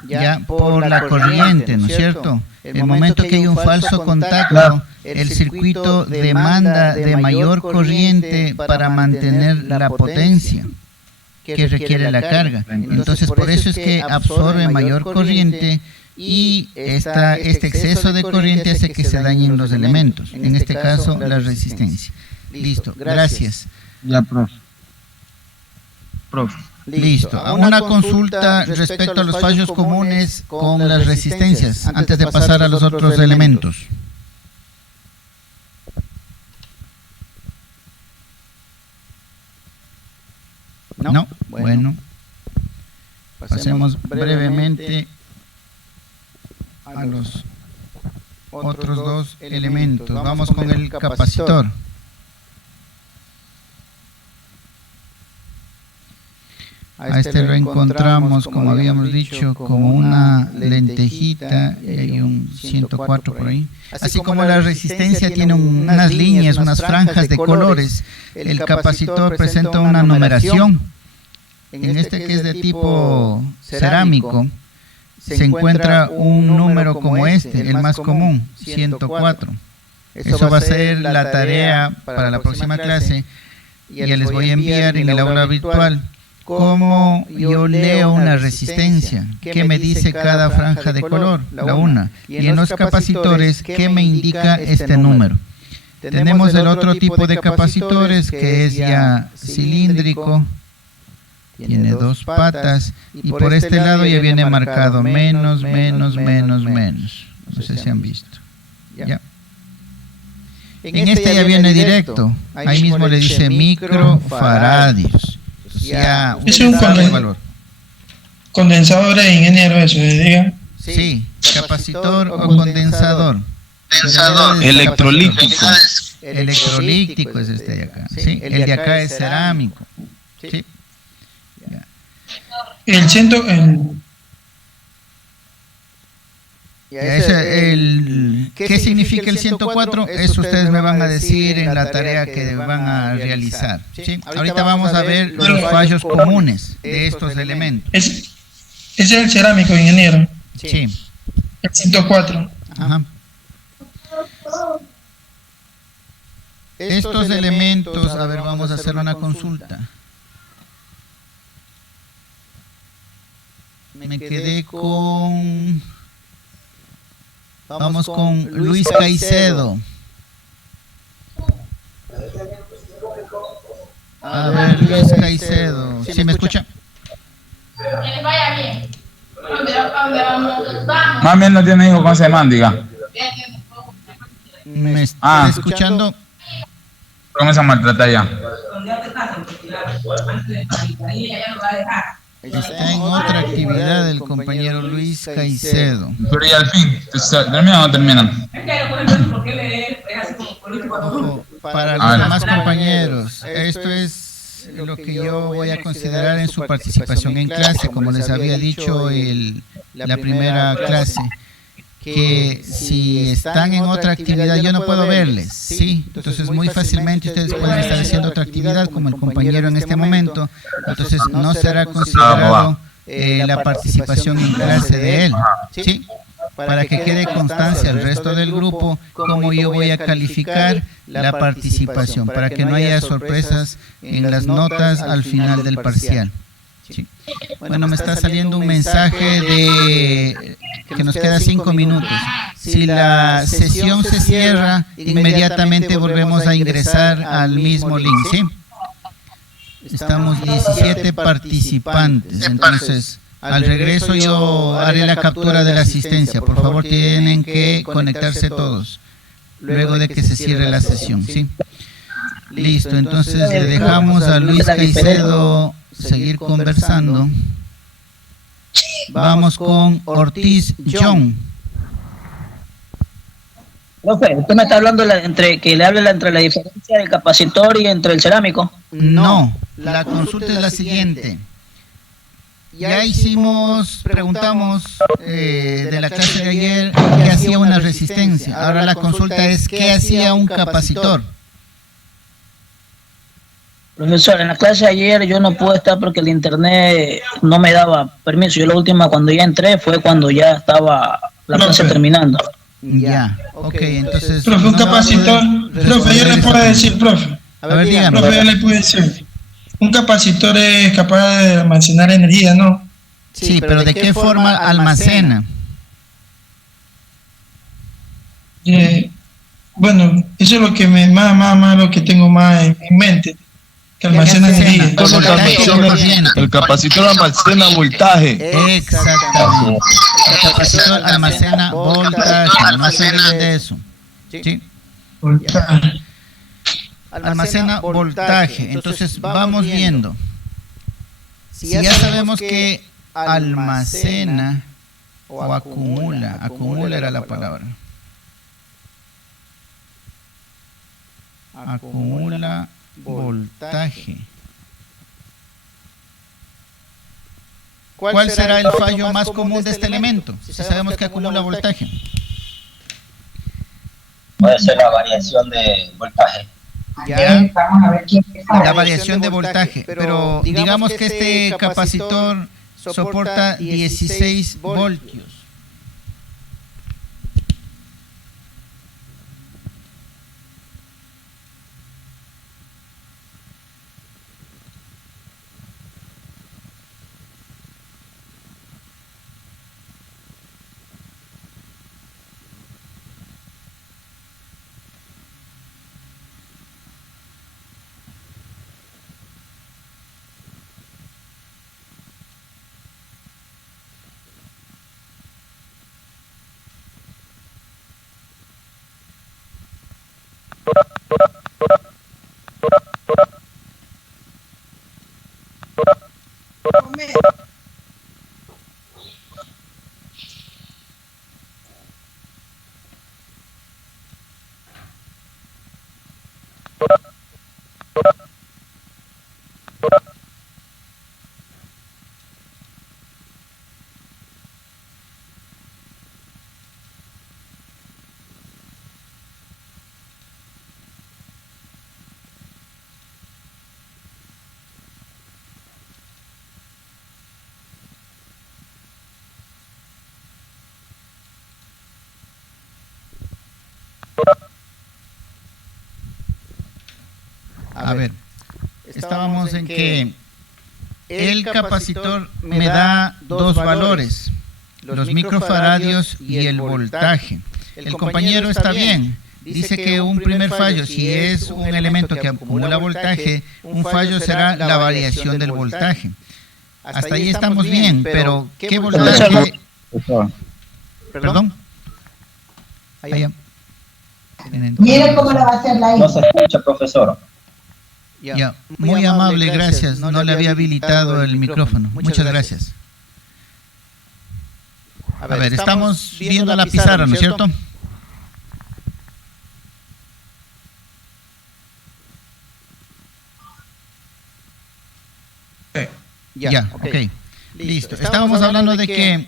Ya por la corriente, ¿no es cierto? El momento que hay un falso contacto, el circuito demanda de mayor corriente para mantener la potencia que requiere la carga. Entonces, por eso es que absorbe mayor corriente y este exceso de corriente hace que se dañen los elementos, en este caso la resistencia. Listo, gracias. Ya, profe. Listo. Una consulta respecto a los fallos comunes con las resistencias, antes de pasar a los otros elementos. No, bueno. Pasemos brevemente a los otros dos elementos. Vamos con el capacitor. A este lo encontramos, como habíamos dicho, como una lentejita y hay un 104 por ahí. Así como la resistencia tiene unas líneas, unas franjas de colores, el capacitor presenta una numeración. En este que es de tipo cerámico, se encuentra un número como este, el más común, 104. Eso va a ser la tarea para la próxima clase y ya les voy a enviar en el aula virtual cómo yo leo una resistencia, qué me dice cada franja de color, la una, y en los capacitores, qué me indica este número. Tenemos el otro tipo de capacitores que es ya cilíndrico, tiene dos patas, y por este lado ya viene marcado menos, menos, menos, menos. No sé si han visto. ¿Ya? En este ya viene directo, ahí mismo le dice microfaradios. Ya, es un valor. Condensador de ingeniero, eso, diga. Sí, capacitor o condensador. Electrolítico. Electrolítico es este de acá. Sí, el de acá es cerámico. Sí. El ciento, ¿qué significa el 104? Eso ustedes me van a decir en la tarea que van a realizar. ¿Sí? Ahorita vamos a ver los fallos comunes de estos elementos. Ese es el cerámico, ingeniero. Sí. El 104. Ajá. Estos elementos, a ver, vamos a hacer una consulta. Me quedé con... Vamos con Luis Caicedo. A ver, Luis Caicedo. ¿Sí me escucha? Mami no tiene hijo con semántica. ¿Me está escuchando? Comienza a maltratar ya. Está en otra actividad del compañero Luis Caicedo. Pero y al fin, ¿terminan o no terminan? Ojo, para los demás compañeros, esto es lo que yo voy a considerar en su participación en clase, como les había dicho la primera clase, que si están en otra actividad yo no puedo verles, ¿sí? Entonces muy fácilmente ustedes pueden estar haciendo otra actividad como el compañero en este momento, entonces no será considerado la participación en clase de él, ¿sí? Para que quede constancia al resto del grupo cómo yo voy a calificar la participación, para que no haya sorpresas en las notas al final del parcial. Sí. Bueno, me está saliendo un mensaje de que nos queda 5 minutos. Si la sesión se cierra, inmediatamente volvemos a ingresar al mismo link, ¿sí? Estamos 17 participantes, entonces al regreso yo haré la captura de la asistencia. Por favor, tienen que conectarse todos luego de que se cierre la sesión, ¿sí? Listo, entonces le dejamos a Luis Caicedo seguir conversando. Vamos con Ortiz John. Profe, usted me está hablando que le hable entre la diferencia del capacitor y entre el cerámico. No, la consulta es la siguiente. Ya preguntamos de la clase de ayer qué hacía una resistencia. Ahora la consulta es qué hacía un capacitor. Profesor, en la clase de ayer yo no pude estar porque el internet no me daba permiso. Yo la última cuando ya entré fue cuando ya estaba la clase terminando. Ya, ok, entonces... Profe, un capacitor, profe, yo le puedo decir, profe. A ver, dígame. Profe, yo le puedo decir. Un capacitor es capaz de almacenar energía, ¿no? Sí, pero ¿de qué forma almacena? Bueno, eso es lo que más lo que tengo más en mente. Que almacena energía. El capacitor almacena voltaje. Exactamente. El capacitor almacena voltaje. No se olviden de eso. ¿Sí? Almacena voltaje. Entonces vamos viendo. Si ya sabemos que almacena o acumula era la palabra. Acumula voltaje. ¿Cuál será el fallo más común de este elemento? Si sabemos que acumula voltaje. Puede ser la variación de voltaje. Ya, la variación de voltaje, pero digamos que este capacitor soporta 16 voltios. A ver, estábamos en que el capacitor me da dos valores, los microfaradios y el voltaje. El compañero está bien, dice que un primer fallo, si es un elemento que acumula voltaje, un fallo será la variación del voltaje. Hasta ahí estamos bien, pero ¿qué voltaje? ¿Perdón? Allá. Mire cómo lo va a hacer la No se escucha, profesor. Ya, muy amable, gracias. No le había habilitado el micrófono. Muchas gracias. A ver, estamos viendo la pizarra, ¿no es cierto? Ya, ok. Listo. Estábamos hablando de que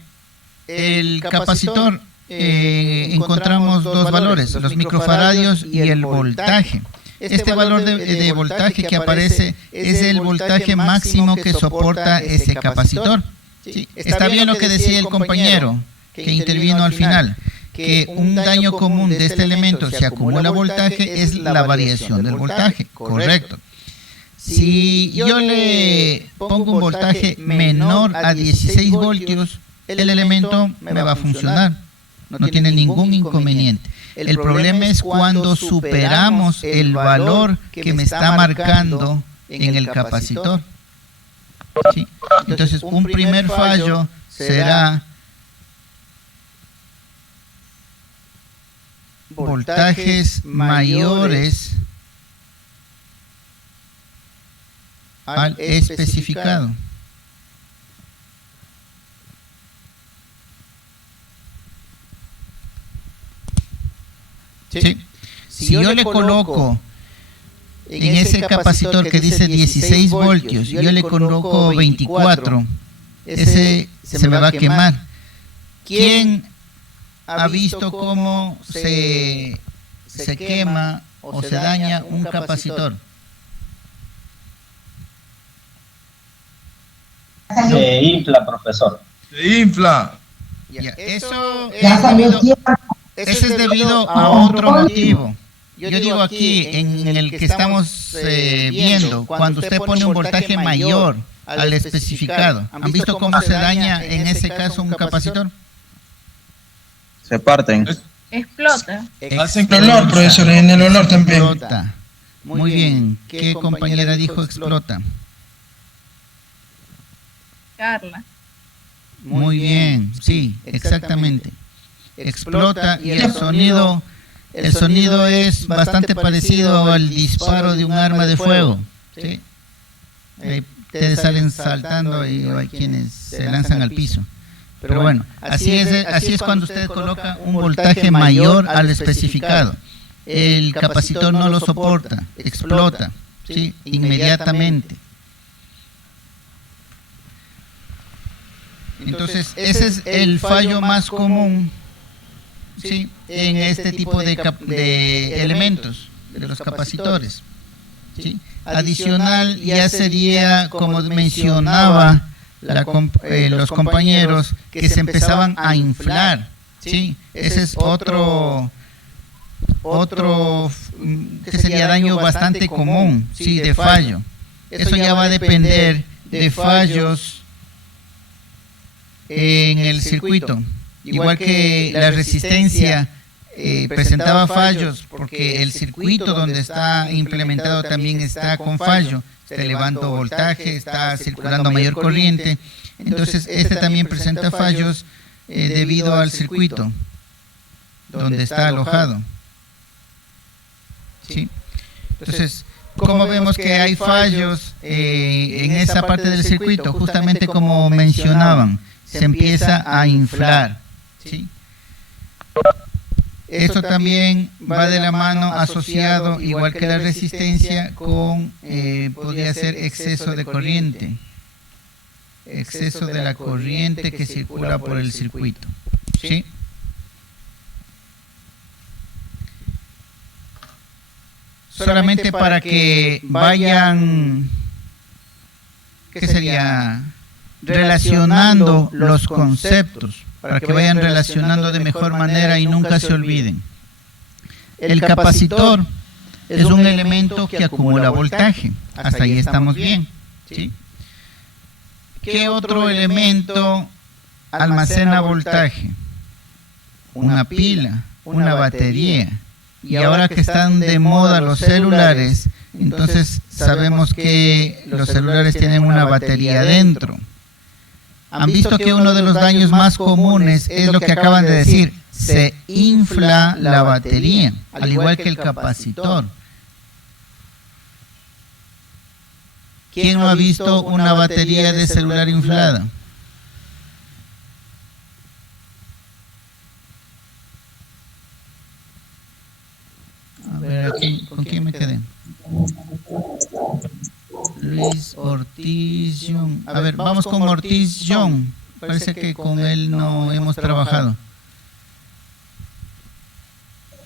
el capacitor encontramos dos valores, los microfaradios y el voltaje. Este valor de voltaje que aparece es el voltaje máximo que soporta ese capacitor. ¿Sí? Está bien lo que decía el compañero que intervino al final, que un daño común de este elemento si acumula voltaje es la variación del voltaje, correcto. Si yo le pongo un voltaje menor a 16 voltios, el elemento me va a funcionar, no tiene ningún inconveniente. El problema es cuando superamos el valor que me está marcando en el capacitor. ¿Sí? Entonces, un primer fallo será voltajes mayores al especificado. ¿Sí? Si yo le coloco en ese capacitor que dice 16 voltios, yo le coloco 24, ese se me va a quemar. ¿Quién ha visto cómo se quema o se daña un capacitor? Se infla, profesor. Se infla. Ya, eso es debido a otro motivo. Yo digo aquí, en el que estamos viendo, cuando usted pone un voltaje mayor al especificado, ¿han visto cómo se daña en ese caso un capacitor? Se parten. Explota. El olor, profesor, en el olor también. Explota. Muy bien. ¿Qué compañera dijo explota? Carla. Muy bien, sí, exactamente. Explota y el sonido es bastante parecido al disparo de un arma de fuego. ¿Sí? Ustedes salen saltando y hay quienes se lanzan al piso. Pero bueno, así es cuando usted coloca un voltaje mayor al especificado. El capacitor no lo soporta, explota, ¿sí? Inmediatamente. Entonces, ese es el fallo más común, ¿sí?, en este tipo de elementos, de los capacitores. ¿Sí? Adicional ya sería, como mencionaba los compañeros, que se empezaban a inflar. ¿Sí? Ese es otro que sería daño bastante común, ¿sí?, de fallo. Eso ya va a depender de fallos en el circuito, igual que la resistencia presentaba fallos porque el circuito donde está implementado también está con fallo, está elevando voltaje, está circulando mayor corriente. Entonces este también presenta fallos debido al circuito donde está alojado. ¿Sí? Entonces, como vemos que hay fallos en esa parte del circuito, justamente como mencionaban, se empieza a inflar. ¿Sí? Esto también va de la mano asociado, igual que la resistencia, con podría ser exceso de corriente, exceso de la corriente que circula por el circuito. ¿Sí? Solamente para que vayan, ¿qué sería?, relacionando los conceptos, para que vayan relacionando de mejor manera y nunca se olviden. El capacitor es un elemento que acumula voltaje. Hasta ahí estamos bien, ¿sí? ¿Qué otro elemento almacena voltaje? Una pila, una batería. Y ahora que están de moda los celulares, entonces sabemos que los celulares tienen una batería dentro. Han visto que uno de los daños más comunes es lo que acaban de decir, se infla la batería, al igual que el capacitor. ¿Quién no ha visto una batería de celular inflada? A ver, aquí, ¿con quién me quedé? Luis Ortiz John. A ver, vamos con Ortiz John. Parece que con él no hemos trabajado.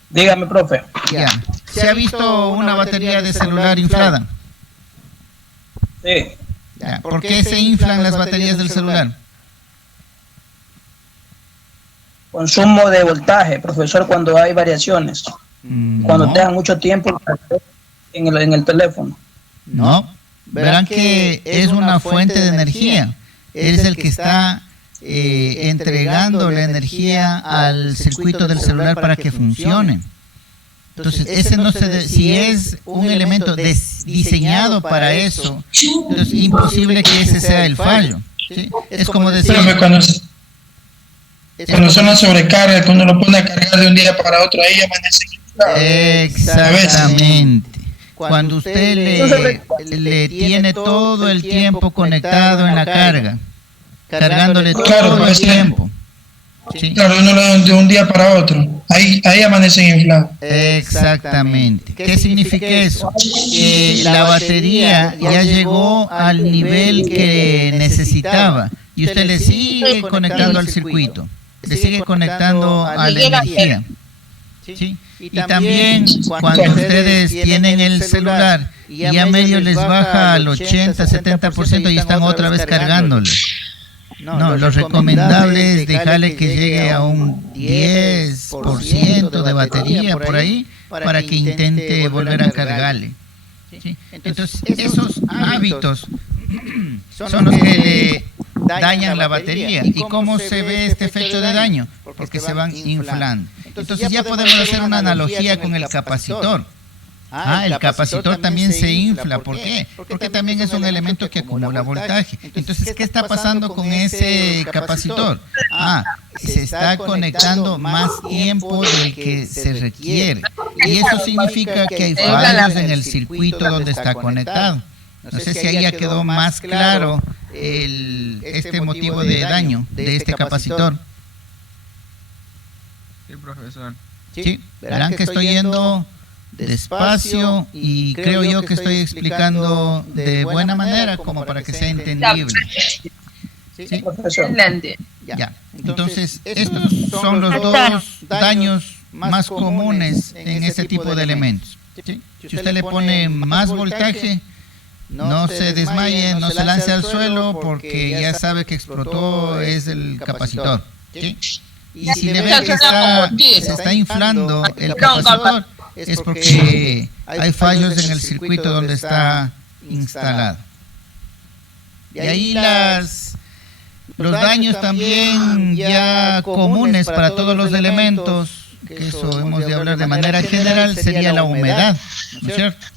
Dígame, profe. Ya. ¿Se ha visto una batería de celular inflada? Sí. Ya. ¿Por qué se inflan las baterías del celular? Consumo de voltaje, profesor, cuando hay variaciones. Cuando tengan mucho tiempo en el teléfono. No. Verán que es una fuente de energía. Es el que está entregando la energía al circuito del celular para que funcione. Entonces, ese no si es un elemento diseñado para eso, entonces es imposible que ese sea el fallo, ¿sí? Es como decir... Cuando son las sobrecargas, cuando lo pone a cargar de un día para otro, ahí amanece. Exactamente. Cuando usted le tiene todo el tiempo conectado en la carga, cargándole todo el tiempo. ¿Sí? Claro, uno lo da de un día para otro. Ahí amanecen inflados. Exactamente. ¿Qué significa eso? Que la batería ya llegó al nivel que necesitaba y usted le sigue conectando al circuito, le sigue conectando a la energía. ¿Sí? Y también cuando ustedes tienen el celular y a medio les baja al 80-70% y están otra vez cargándole. No, lo recomendable es dejarle que llegue a un 10% de batería por ahí para que intente volver a cargarle. ¿Sí? Entonces, esos hábitos son los que le dañan la batería. ¿Y cómo se ve este efecto de daño? Porque se van inflando. Entonces ya podemos hacer una analogía con el capacitor. El capacitor también se infla. ¿Por qué? Porque también es un elemento que acumula voltaje. Entonces, ¿qué está pasando con ese capacitor? Se está conectando más tiempo del que se requiere. Y eso significa que hay fallos en el circuito donde está conectado. No sé si ahí ya quedó más claro este motivo de daño de este capacitor. Sí, profesor. Sí, verán que estoy yendo despacio y creo yo que estoy explicando de buena manera como para que sea entendible. ¿Sí? Excelente. Ya. Entonces, estos son los dos daños más comunes en este tipo de elementos. ¿Sí? Si usted le pone más voltaje, no se desmaye, no se lance al suelo porque ya sabe que explotó es el capacitor. ¿Sí? Y si le ve que se está inflando el capacitor, es porque hay fallos en el circuito donde está instalado. Y ahí los daños también ya comunes para todos los elementos, que eso hemos de hablar de manera general, sería la humedad, ¿no es cierto?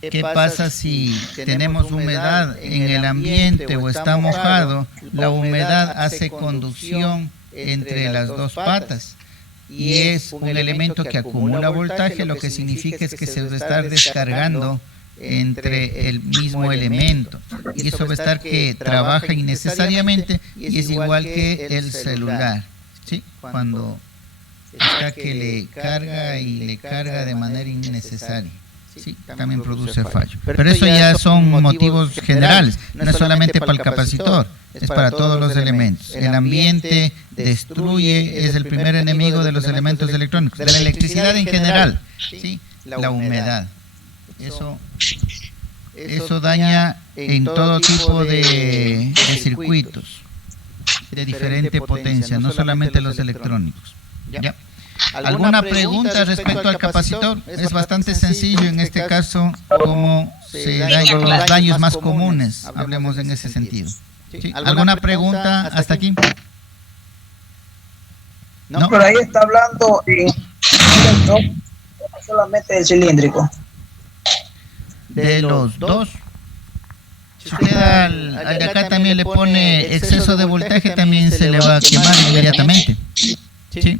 ¿Qué pasa si tenemos humedad en el ambiente o está mojado? La humedad hace conducción entre las dos patas y es un elemento que acumula voltaje, lo que significa es que se va a estar descargando entre el mismo elemento y eso va a estar que trabaja innecesariamente y es igual que el celular, ¿sí? Cuando está que le carga de manera innecesaria. Sí, también produce fallo. Pero eso ya son motivos generales, no es solamente para el capacitor, es para todos los elementos. El ambiente destruye, es el primer enemigo de los elementos electrónicos, de la electricidad en general, ¿sí? La humedad. Eso daña en todo tipo de circuitos de diferente potencia, no solamente los electrónicos. ¿Ya? ¿Alguna pregunta respecto al capacitor? Es bastante sencillo en este caso, cómo se dañan los daños más comunes, hablemos en ese sentido. ¿Sí? ¿Alguna pregunta hasta aquí? No, pero ahí está hablando no solamente del cilíndrico. De los dos. Si usted al de acá también le pone exceso de voltaje, también se le va a quemar inmediatamente. ¿Sí?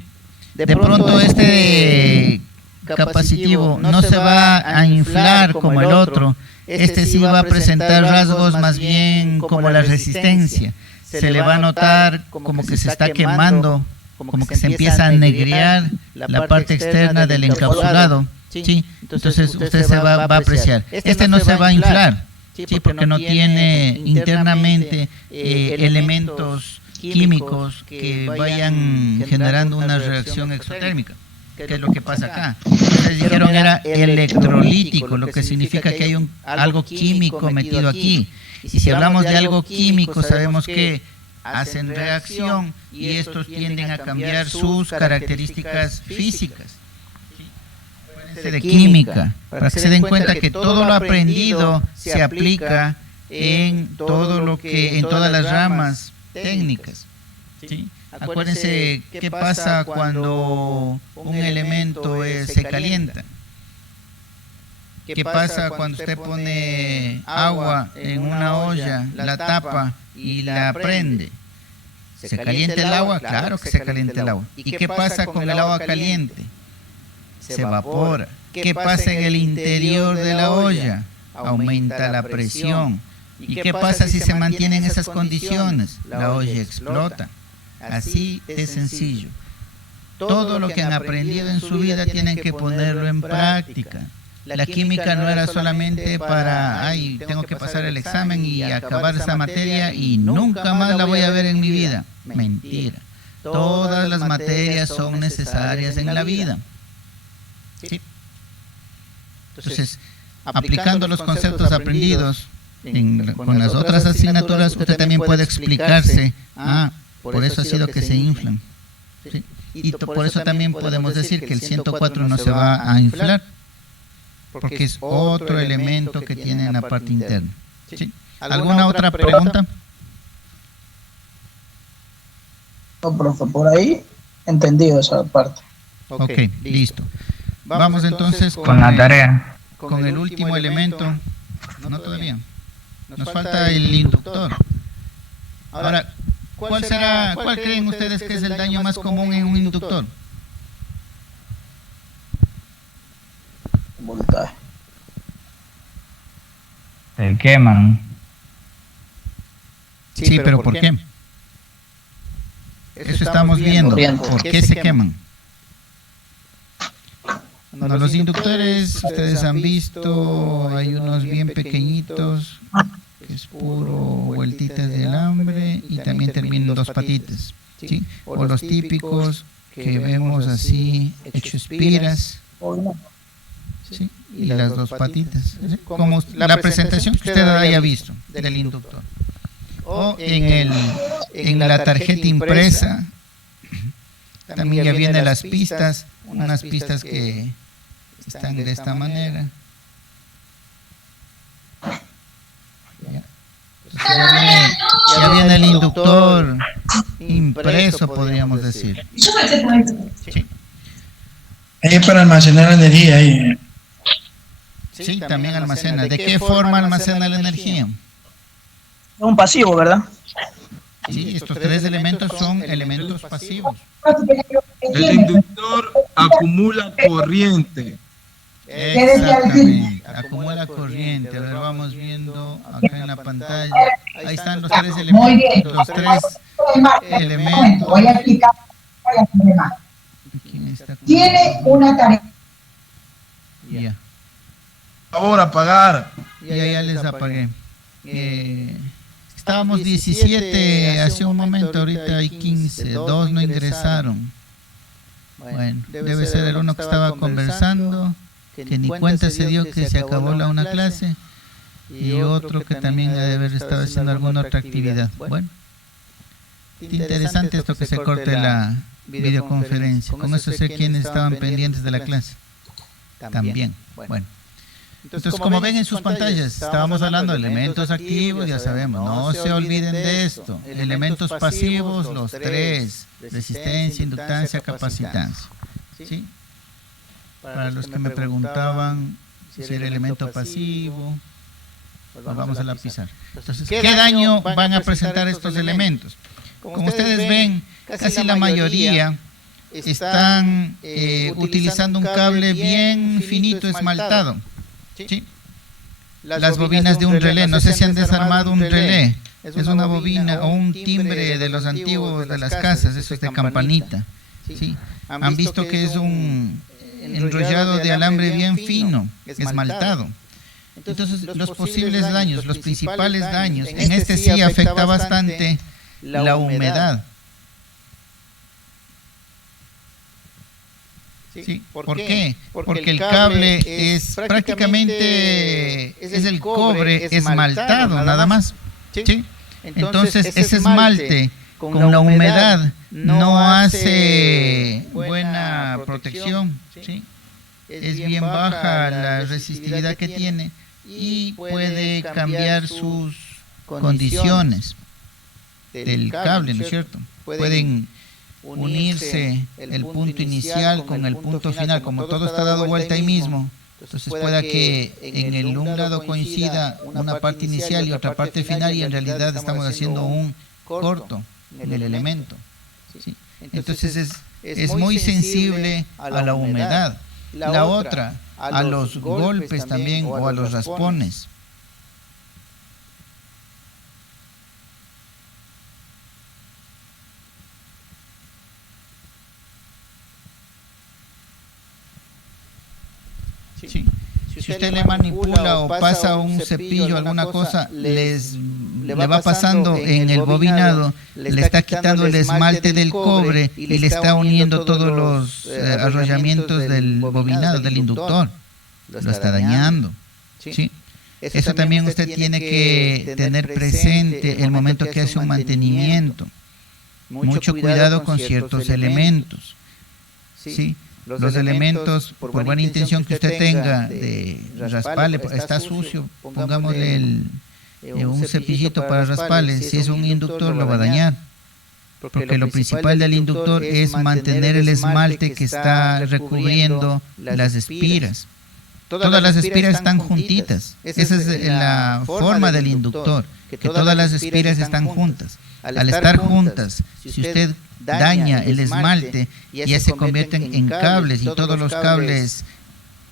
De pronto este capacitivo no se va a inflar como el otro. Este sí va a presentar rasgos más bien como la resistencia. Se le va a notar como que se está quemando, como que se empieza a negrear la parte externa del encapsulado. ¿Sí? Entonces usted se va a apreciar. Este no se va a inflar, ¿sí? Porque no tiene internamente elementos químicos que vayan generando una reacción exotérmica, que es lo que pasa acá. Ustedes dijeron era electrolítico, lo que significa que hay algo químico metido aquí. Y si hablamos de algo químico, sabemos que hacen reacción y estos tienden a cambiar sus características físicas. De química, para que se den cuenta que todo lo aprendido se aplica en todo lo que, en todas las ramas técnicas. ¿Sí? Acuérdense qué pasa cuando un elemento se calienta. ¿Qué pasa cuando usted pone agua en una olla, la tapa y la prende? ¿Se calienta el agua? Claro que se calienta el agua. ¿Y qué pasa con el agua caliente? Se evapora. ¿Qué pasa en el interior de la olla? Aumenta la presión. ¿Y qué pasa si se mantienen esas condiciones? La olla explota. Así de sencillo. Todo lo que han aprendido en su vida tienen que ponerlo en práctica. La química no era solamente para, ay, tengo que pasar el examen y acabar esa materia y nunca más la voy a ver en mi vida. Mentira. Todas las materias son necesarias en la vida. ¿Sí? Entonces, aplicando los conceptos aprendidos con las otras asignaturas, usted también puede explicarse, por eso ha sido que se inflan. ¿Sí? Y por eso también podemos decir que el 104 no se va a inflar, porque es otro elemento que tiene en la parte interna. ¿Sí? ¿Alguna otra pregunta? No, profe, por ahí entendido esa parte. Ok, listo. Vamos entonces con la tarea. Con el último elemento. No todavía. Nos falta el inductor. Ahora, ¿cuál creen ustedes que es el daño más común en un inductor? Voltaje. Se queman. Sí, pero ¿por qué? Eso estamos viendo. ¿Por qué se queman? Bueno, los inductores, ustedes han visto, hay unos bien pequeñitos, que es puro vueltitas de alambre y también terminan dos patitas, ¿sí? O los típicos que vemos así, hechos espiras, ¿sí? Y las dos patitas, ¿sí? Como la presentación que usted haya visto del inductor. O en la tarjeta impresa, también ya vienen las pistas, unas pistas que están de esta manera. Ya viene el inductor impreso, podríamos decir. Sí. Es para almacenar energía ahí. Sí, también almacena. ¿De qué forma almacena la energía? Un pasivo, ¿verdad? Sí, estos tres elementos son elementos pasivos. El inductor acumula corriente. Exactamente, acumula corriente. A ver, vamos viendo acá en la pantalla. Ahí están los tres elementos. Los tres elementos. Voy a explicar. Tiene una tarea. Ya. Por favor, apagar. Ya les apagué. Estábamos 17 hace un momento, ahorita hay 15, 2 no ingresaron. Bueno, debe ser el uno que estaba conversando, que ni cuenta se dio que se acabó una clase, y otro que también debe haber estado haciendo alguna otra actividad. Bueno, interesante esto que se corte la videoconferencia. Con eso sé quiénes estaban pendientes de la clase. También. Bueno. Entonces, como ven en sus pantallas, estábamos hablando de elementos activos, ya sabemos, no se olviden de esto. Elementos pasivos, los tres: resistencia, inductancia, capacitancia. ¿Sí? Para los que me preguntaban si era elemento pasivo, pues vamos a la pizarra. Entonces, ¿qué daño van a presentar estos elementos? Como ustedes ven, casi la mayoría están utilizando un cable bien finito esmaltado. ¿Sí? Las bobinas de un relé, no sé si han desarmado un relé, es una bobina o un timbre de los antiguos de las casas, eso es de campanita. ¿Sí? Han visto que es un enrollado de alambre bien fino, esmaltado. Entonces, los posibles daños, los principales daños, en este sí afecta bastante la humedad. ¿Sí? ¿Por qué? Porque el cable es prácticamente es el cobre esmaltado, nada más. ¿Sí? Entonces, ese esmalte con la humedad no hace buena protección. ¿Sí? Es bien baja la resistividad que tiene y puede cambiar sus condiciones del cable, ¿no es cierto? Pueden unirse el punto inicial con el punto final, como todo está dado vuelta ahí mismo. Entonces pueda que en un lado coincida una parte inicial y otra parte final, y en realidad estamos haciendo un corto en el elemento. ¿Sí? Entonces es muy sensible a la humedad. La otra, a los golpes también o a los raspones. Sí. Si usted le manipula o pasa un cepillo, alguna cosa, le va pasando en el bobinado, le está quitando el esmalte del cobre y le está uniendo todos los arrollamientos del bobinado, del inductor. Lo está dañando. ¿Sí? Eso también usted tiene que tener presente el momento que hace un mantenimiento. Mucho cuidado con ciertos elementos. ¿Sí? Los elementos, por buena intención que usted tenga, de rasparle, está sucio, pongámosle un cepillito para rasparle. Si es un inductor, lo va a dañar. Porque lo principal del inductor es mantener el esmalte que está recubriendo las espiras. Todas las espiras están juntitas. Esa es la forma del inductor, que todas las espiras están juntas. Al estar juntas, si usted daña el esmalte, ya se convierten en cables, y todos los cables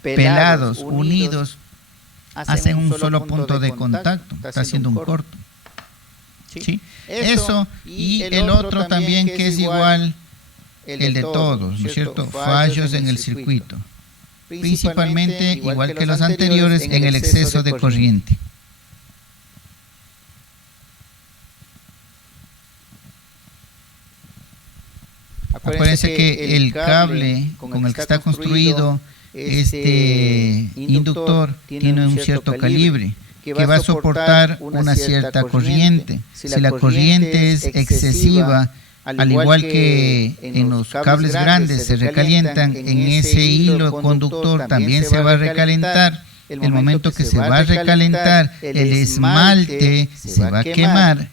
pelados, unidos, hacen un solo punto de contacto, está haciendo un corto. ¿Sí? Eso, y el otro también que es igual, el de todos, ¿no es cierto? Fallos en el circuito, principalmente, igual que los anteriores, en el exceso de corriente. Acuérdense que el cable con el que está construido este inductor tiene un cierto calibre que va a soportar una cierta corriente. Si la corriente es excesiva, al igual que en los cables grandes se recalientan, en ese hilo conductor también se va a recalentar. El momento que se va a recalentar, el esmalte se va a quemar,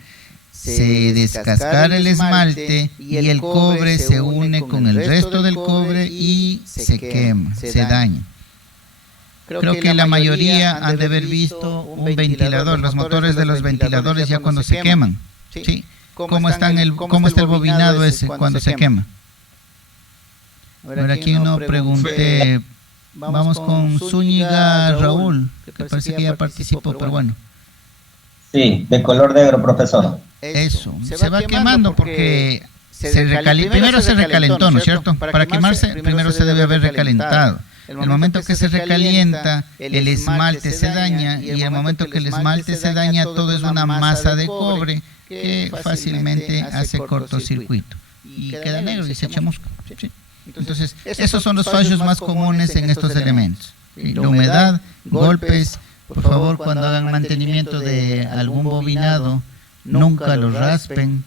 se descascara el esmalte y el cobre se une con el resto del cobre y se quema, se daña. Creo que la mayoría han de haber visto un ventilador, los motores de los ventiladores ya cuando se queman. ¿Sí? ¿Cómo está el bobinado ese cuando se quema? A ver, aquí uno pregunté, vamos con Zúñiga Raúl, que parece que ya participó, pero bueno. Sí, de color negro, profesor. Eso, se va quemando porque primero se recalentó, ¿no es cierto? Para quemarse, primero se debe haber recalentado. El momento que se recalienta, el esmalte se daña, y el momento que el esmalte se daña, todo es una masa de cobre que fácilmente hace cortocircuito y queda negro y se echa mosca. ¿Sí? Entonces, esos son los fallos más comunes en estos elementos. La humedad, golpes. Por favor, cuando hagan mantenimiento de algún bobinado, nunca lo raspen.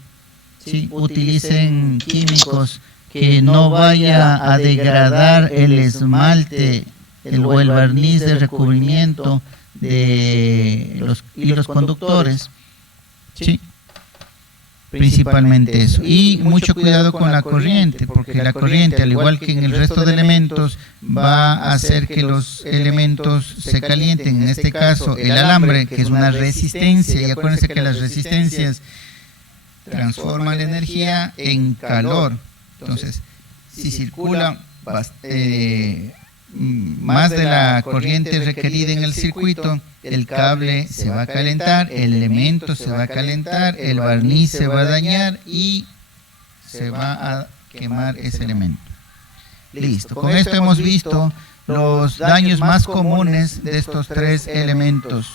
¿Sí? Utilicen químicos que no vaya a degradar el esmalte o el barniz de recubrimiento de los hilos conductores, ¿sí? Principalmente eso. Y mucho cuidado con la corriente, porque la corriente, al igual que en el resto de elementos, va a hacer que los elementos se calienten. En este caso, el alambre, que es una resistencia, y acuérdense que las resistencias transforman la energía en calor. Entonces, si circula más de la corriente requerida en el circuito, el cable se va a calentar, el elemento se va a calentar, el barniz se va a dañar y se va a quemar ese elemento. Listo. Con esto hemos visto los daños más comunes de estos tres elementos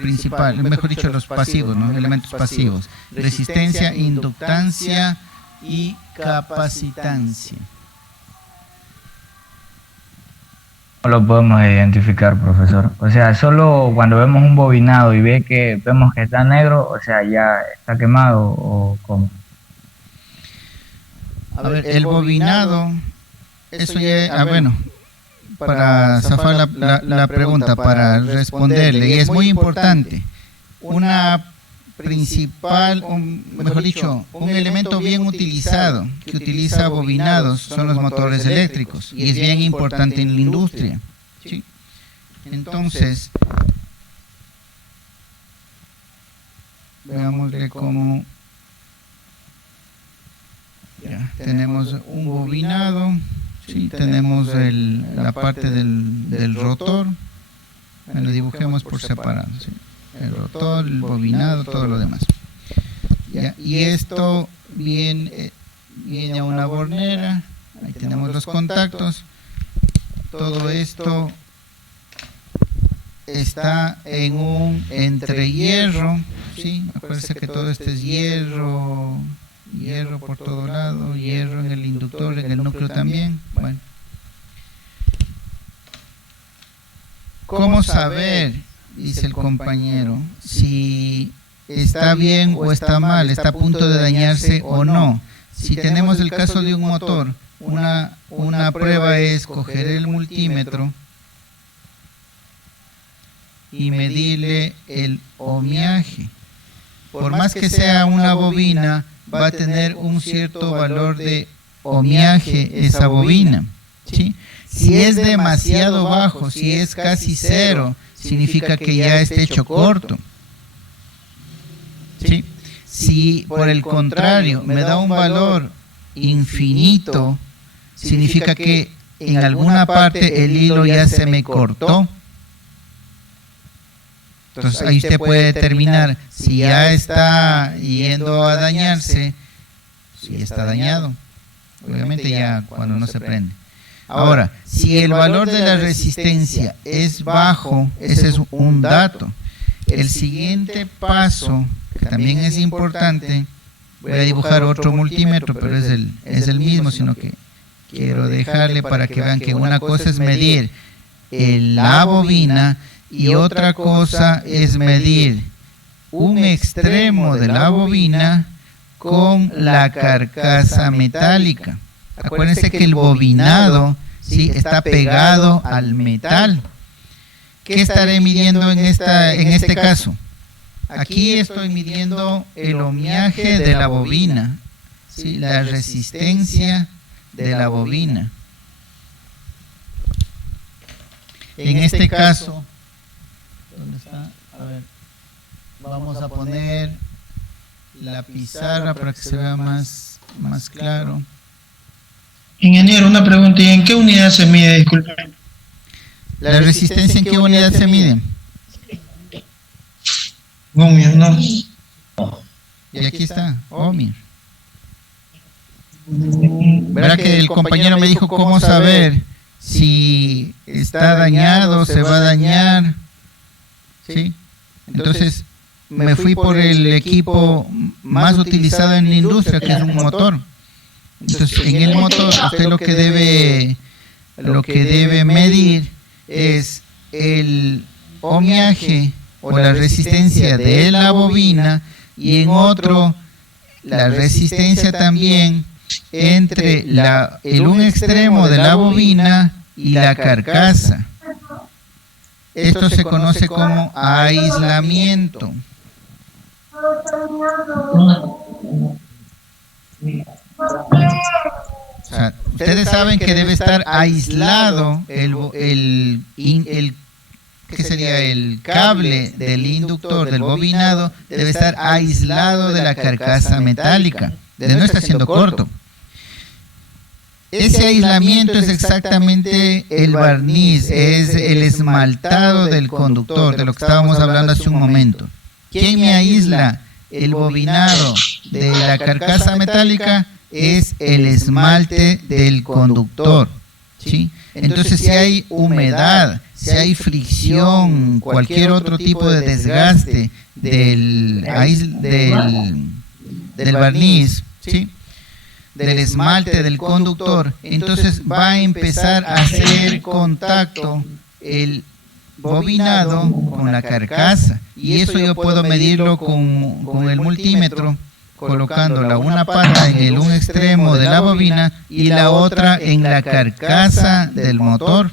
principales, mejor dicho, los pasivos, ¿no? Elementos pasivos: resistencia, inductancia y capacitancia. No lo podemos identificar, profesor. O sea, solo cuando vemos un bobinado y vemos que está negro, o sea, ya está quemado, o cómo. A ver, el bobinado, eso ya, bueno, para zafar la pregunta, para responderle, y es muy importante, una principal, mejor dicho, un elemento bien utilizado que utiliza bobinados son los motores eléctricos, y es bien importante en la industria, ¿sí? Entonces, veámosle cómo ya tenemos un bobinado, ¿sí? Tenemos la parte del rotor, lo dibujemos por separado, ¿sí? El rotor, el bobinado, todo lo demás. ¿Ya? Y esto viene a una bornera, ahí tenemos los contactos, todo esto está en un entrehierro, ¿sí? Acuérdense que todo esto es hierro por todo lado, hierro en el inductor, en el núcleo también. Bueno, ¿cómo saber, dice el compañero, si está bien o está mal, está a punto de dañarse o no? Si tenemos el caso de un motor, una prueba es coger el multímetro y medirle el ohmiaje. Por más que sea una bobina, va a tener un cierto valor de ohmiaje esa bobina, ¿sí? Si es demasiado bajo, si es casi cero, significa que ya está hecho corto, ¿sí? Si por el contrario me da un valor infinito, significa que en alguna parte el hilo ya se me cortó. Entonces ahí usted puede determinar si ya está yendo a dañarse, si está dañado, obviamente ya cuando no se prende. Ahora, si el valor de la resistencia es bajo, ese es un dato. El siguiente paso, que también es importante, voy a dibujar otro multímetro, pero es el mismo, sino que quiero dejarle para que vean que una cosa es medir la bobina y otra cosa es medir un extremo de la bobina con la carcasa metálica. Acuérdense que el bobinado, ¿sí?, está pegado al metal. ¿Qué estaré midiendo en este caso? Aquí estoy midiendo el ohmiaje de la bobina, ¿sí?, la resistencia de la bobina. En este caso, ¿dónde está? A ver, vamos a poner la pizarra para que se vea más claro. Ingeniero, una pregunta, ¿y en qué unidad se mide? Disculpe. ¿La resistencia en qué unidad se mide? Ohmios, no. Y aquí está, ohmios. Verá que el compañero me dijo cómo saber si está dañado, se va a dañar, ¿sí? Entonces me fui por el equipo más utilizado en la industria, que es un motor. Entonces en el motor usted lo que debe medir es el ohmiaje o la resistencia de la bobina, y en otro la resistencia también entre el un extremo de la bobina y la carcasa. Esto se conoce como aislamiento. O sea, ustedes saben que debe estar aislado ¿qué sería? El cable del inductor del bobinado debe estar aislado de la carcasa metálica, de no estar siendo corto. Ese aislamiento es exactamente el barniz, es el esmaltado del conductor, de lo que estábamos hablando hace un momento. ¿Quién me aísla el bobinado de la carcasa metálica? Es el esmalte del conductor, ¿sí? Entonces, si hay humedad, si hay fricción, cualquier otro tipo de desgaste del barniz, ¿sí?, del esmalte del conductor, entonces va a empezar a hacer contacto el bobinado con la carcasa, y eso yo puedo medirlo con el multímetro, colocándola una pata en un extremo de la bobina y la otra en la carcasa del motor.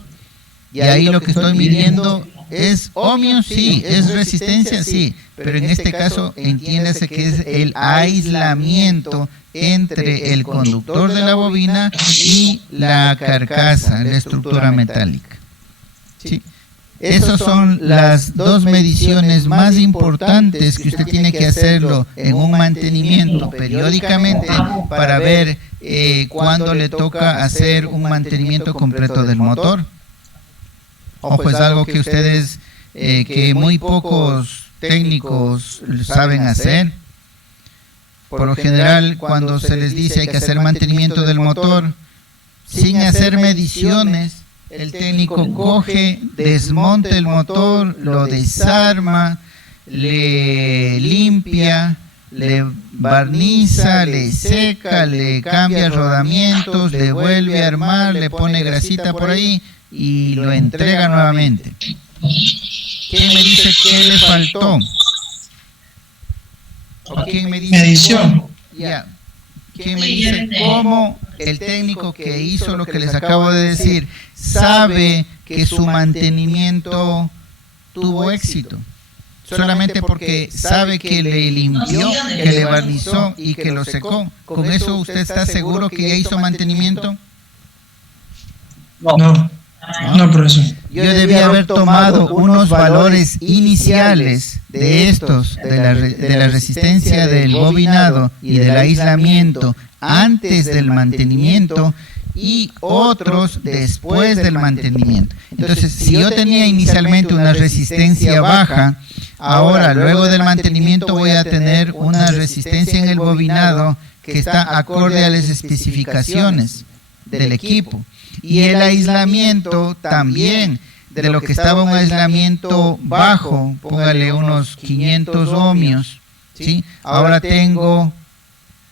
Y ahí lo que estoy midiendo es ohmios, sí, es resistencia, sí, pero en este caso entiéndase que es el aislamiento entre el conductor de la bobina y la carcasa, la estructura metálica. ¿Sí? Esas son las dos mediciones más importantes que usted tiene que hacerlo en un mantenimiento periódicamente para ver cuándo le toca hacer un mantenimiento completo del motor. Ojo, es algo que ustedes, que muy pocos técnicos saben hacer. Por lo general, cuando se les dice hay que hacer mantenimiento del motor, sin hacer mediciones, el técnico coge, desmonta el motor, lo desarma, le limpia, le barniza, le seca, le cambia rodamientos, le vuelve a armar, le pone grasita por ahí y lo entrega nuevamente. ¿Quién me dice qué le faltó? ¿O quién me dice medición? Ya. ¿Quién me dice cómo el técnico que hizo lo que les acabo de decir sabe que su mantenimiento tuvo éxito? Solamente porque sabe que le limpió, que le barnizó y que lo secó. ¿Con eso usted está seguro que ya hizo mantenimiento? No, profesor. Yo debía haber tomado unos valores iniciales de estos, de la resistencia del bobinado y del aislamiento antes del mantenimiento y otros después del mantenimiento. Entonces, si yo tenía inicialmente una resistencia baja, ahora luego del mantenimiento voy a tener una resistencia en el bobinado que está acorde a las especificaciones del equipo. Y el aislamiento también, de lo que estaba un aislamiento bajo, póngale unos 500 ohmios, ¿sí? Ahora tengo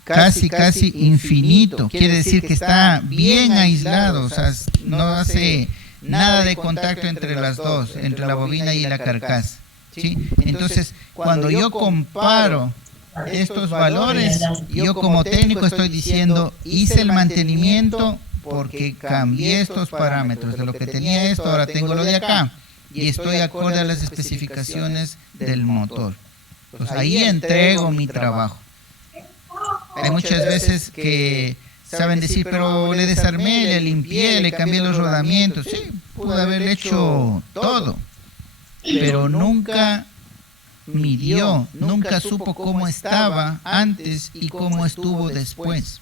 casi infinito, quiere decir que está bien aislado, o sea, no hace nada de contacto entre las dos, entre la bobina y la carcasa, ¿sí? Entonces, cuando yo comparo estos valores, yo como técnico estoy diciendo, hice el mantenimiento porque cambié estos parámetros, de lo que tenía esto, ahora tengo lo de acá, y estoy acorde a las especificaciones del motor. Pues ahí entrego mi trabajo. Hay muchas veces que saben decir, pero le desarmé, le limpié, le cambié los rodamientos. Sí, pude haber hecho todo, pero nunca midió, nunca supo cómo estaba antes y cómo estuvo después.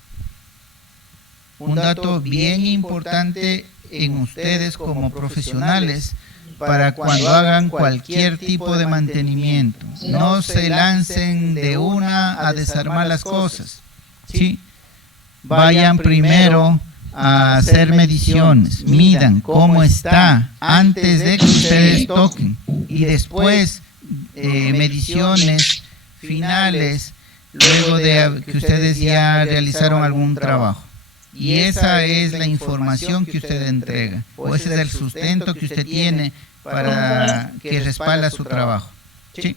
Un dato bien importante en ustedes como profesionales para cuando hagan cualquier tipo de mantenimiento. No se lancen de una a desarmar las cosas, ¿sí? Vayan primero a hacer mediciones, midan cómo está antes de que ustedes toquen y después mediciones finales luego de que ustedes ya realizaron algún trabajo. Y esa es la información que usted entrega, o ese es el sustento que usted tiene para que respalda su trabajo. ¿Sí?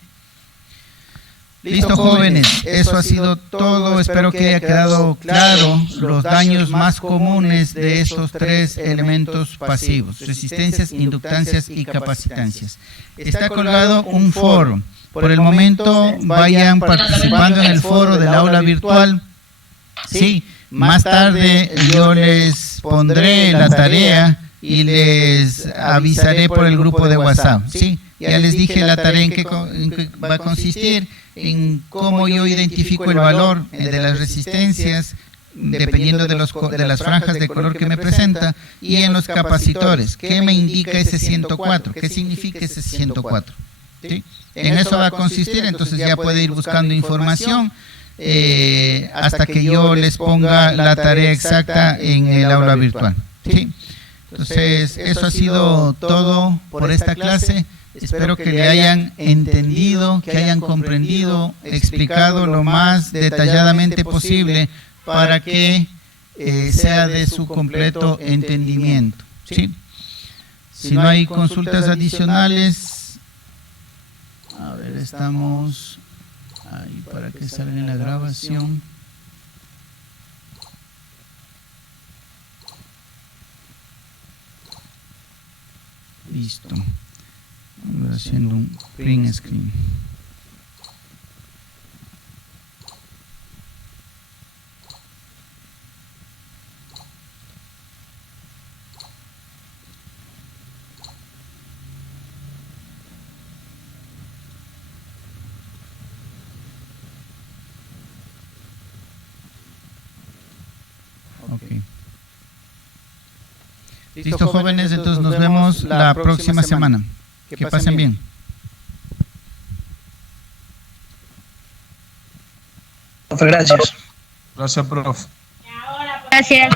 Listo, jóvenes, eso ha sido todo. Espero que haya quedado claro los daños más comunes de estos tres elementos pasivos: resistencias, inductancias y capacitancias. Está colgado un foro. Por el momento vayan participando en el foro del aula virtual. Sí, más tarde yo les pondré la tarea y les avisaré por el grupo de WhatsApp. Sí, ya les dije la tarea en qué va a consistir, en cómo yo identifico el valor de las resistencias, dependiendo de las franjas de color que me presenta, y en los capacitores, ¿qué me indica ese 104? ¿Qué significa ese 104? ¿Sí? En eso va a consistir, entonces ya puede ir buscando información hasta que yo les ponga la tarea exacta en el aula virtual. ¿Sí? Entonces, eso ha sido todo por esta clase. Espero que le hayan entendido, que hayan comprendido, explicado lo más detalladamente posible para que sea de su completo entendimiento. ¿Sí? Si no hay consultas adicionales, a ver, estamos ahí para que salga en la grabación. Listo. Voy haciendo un print screen. Okay. Listo, jóvenes, entonces nos vemos la próxima semana. Que pasen bien. Profe, gracias. Gracias, profe. Gracias.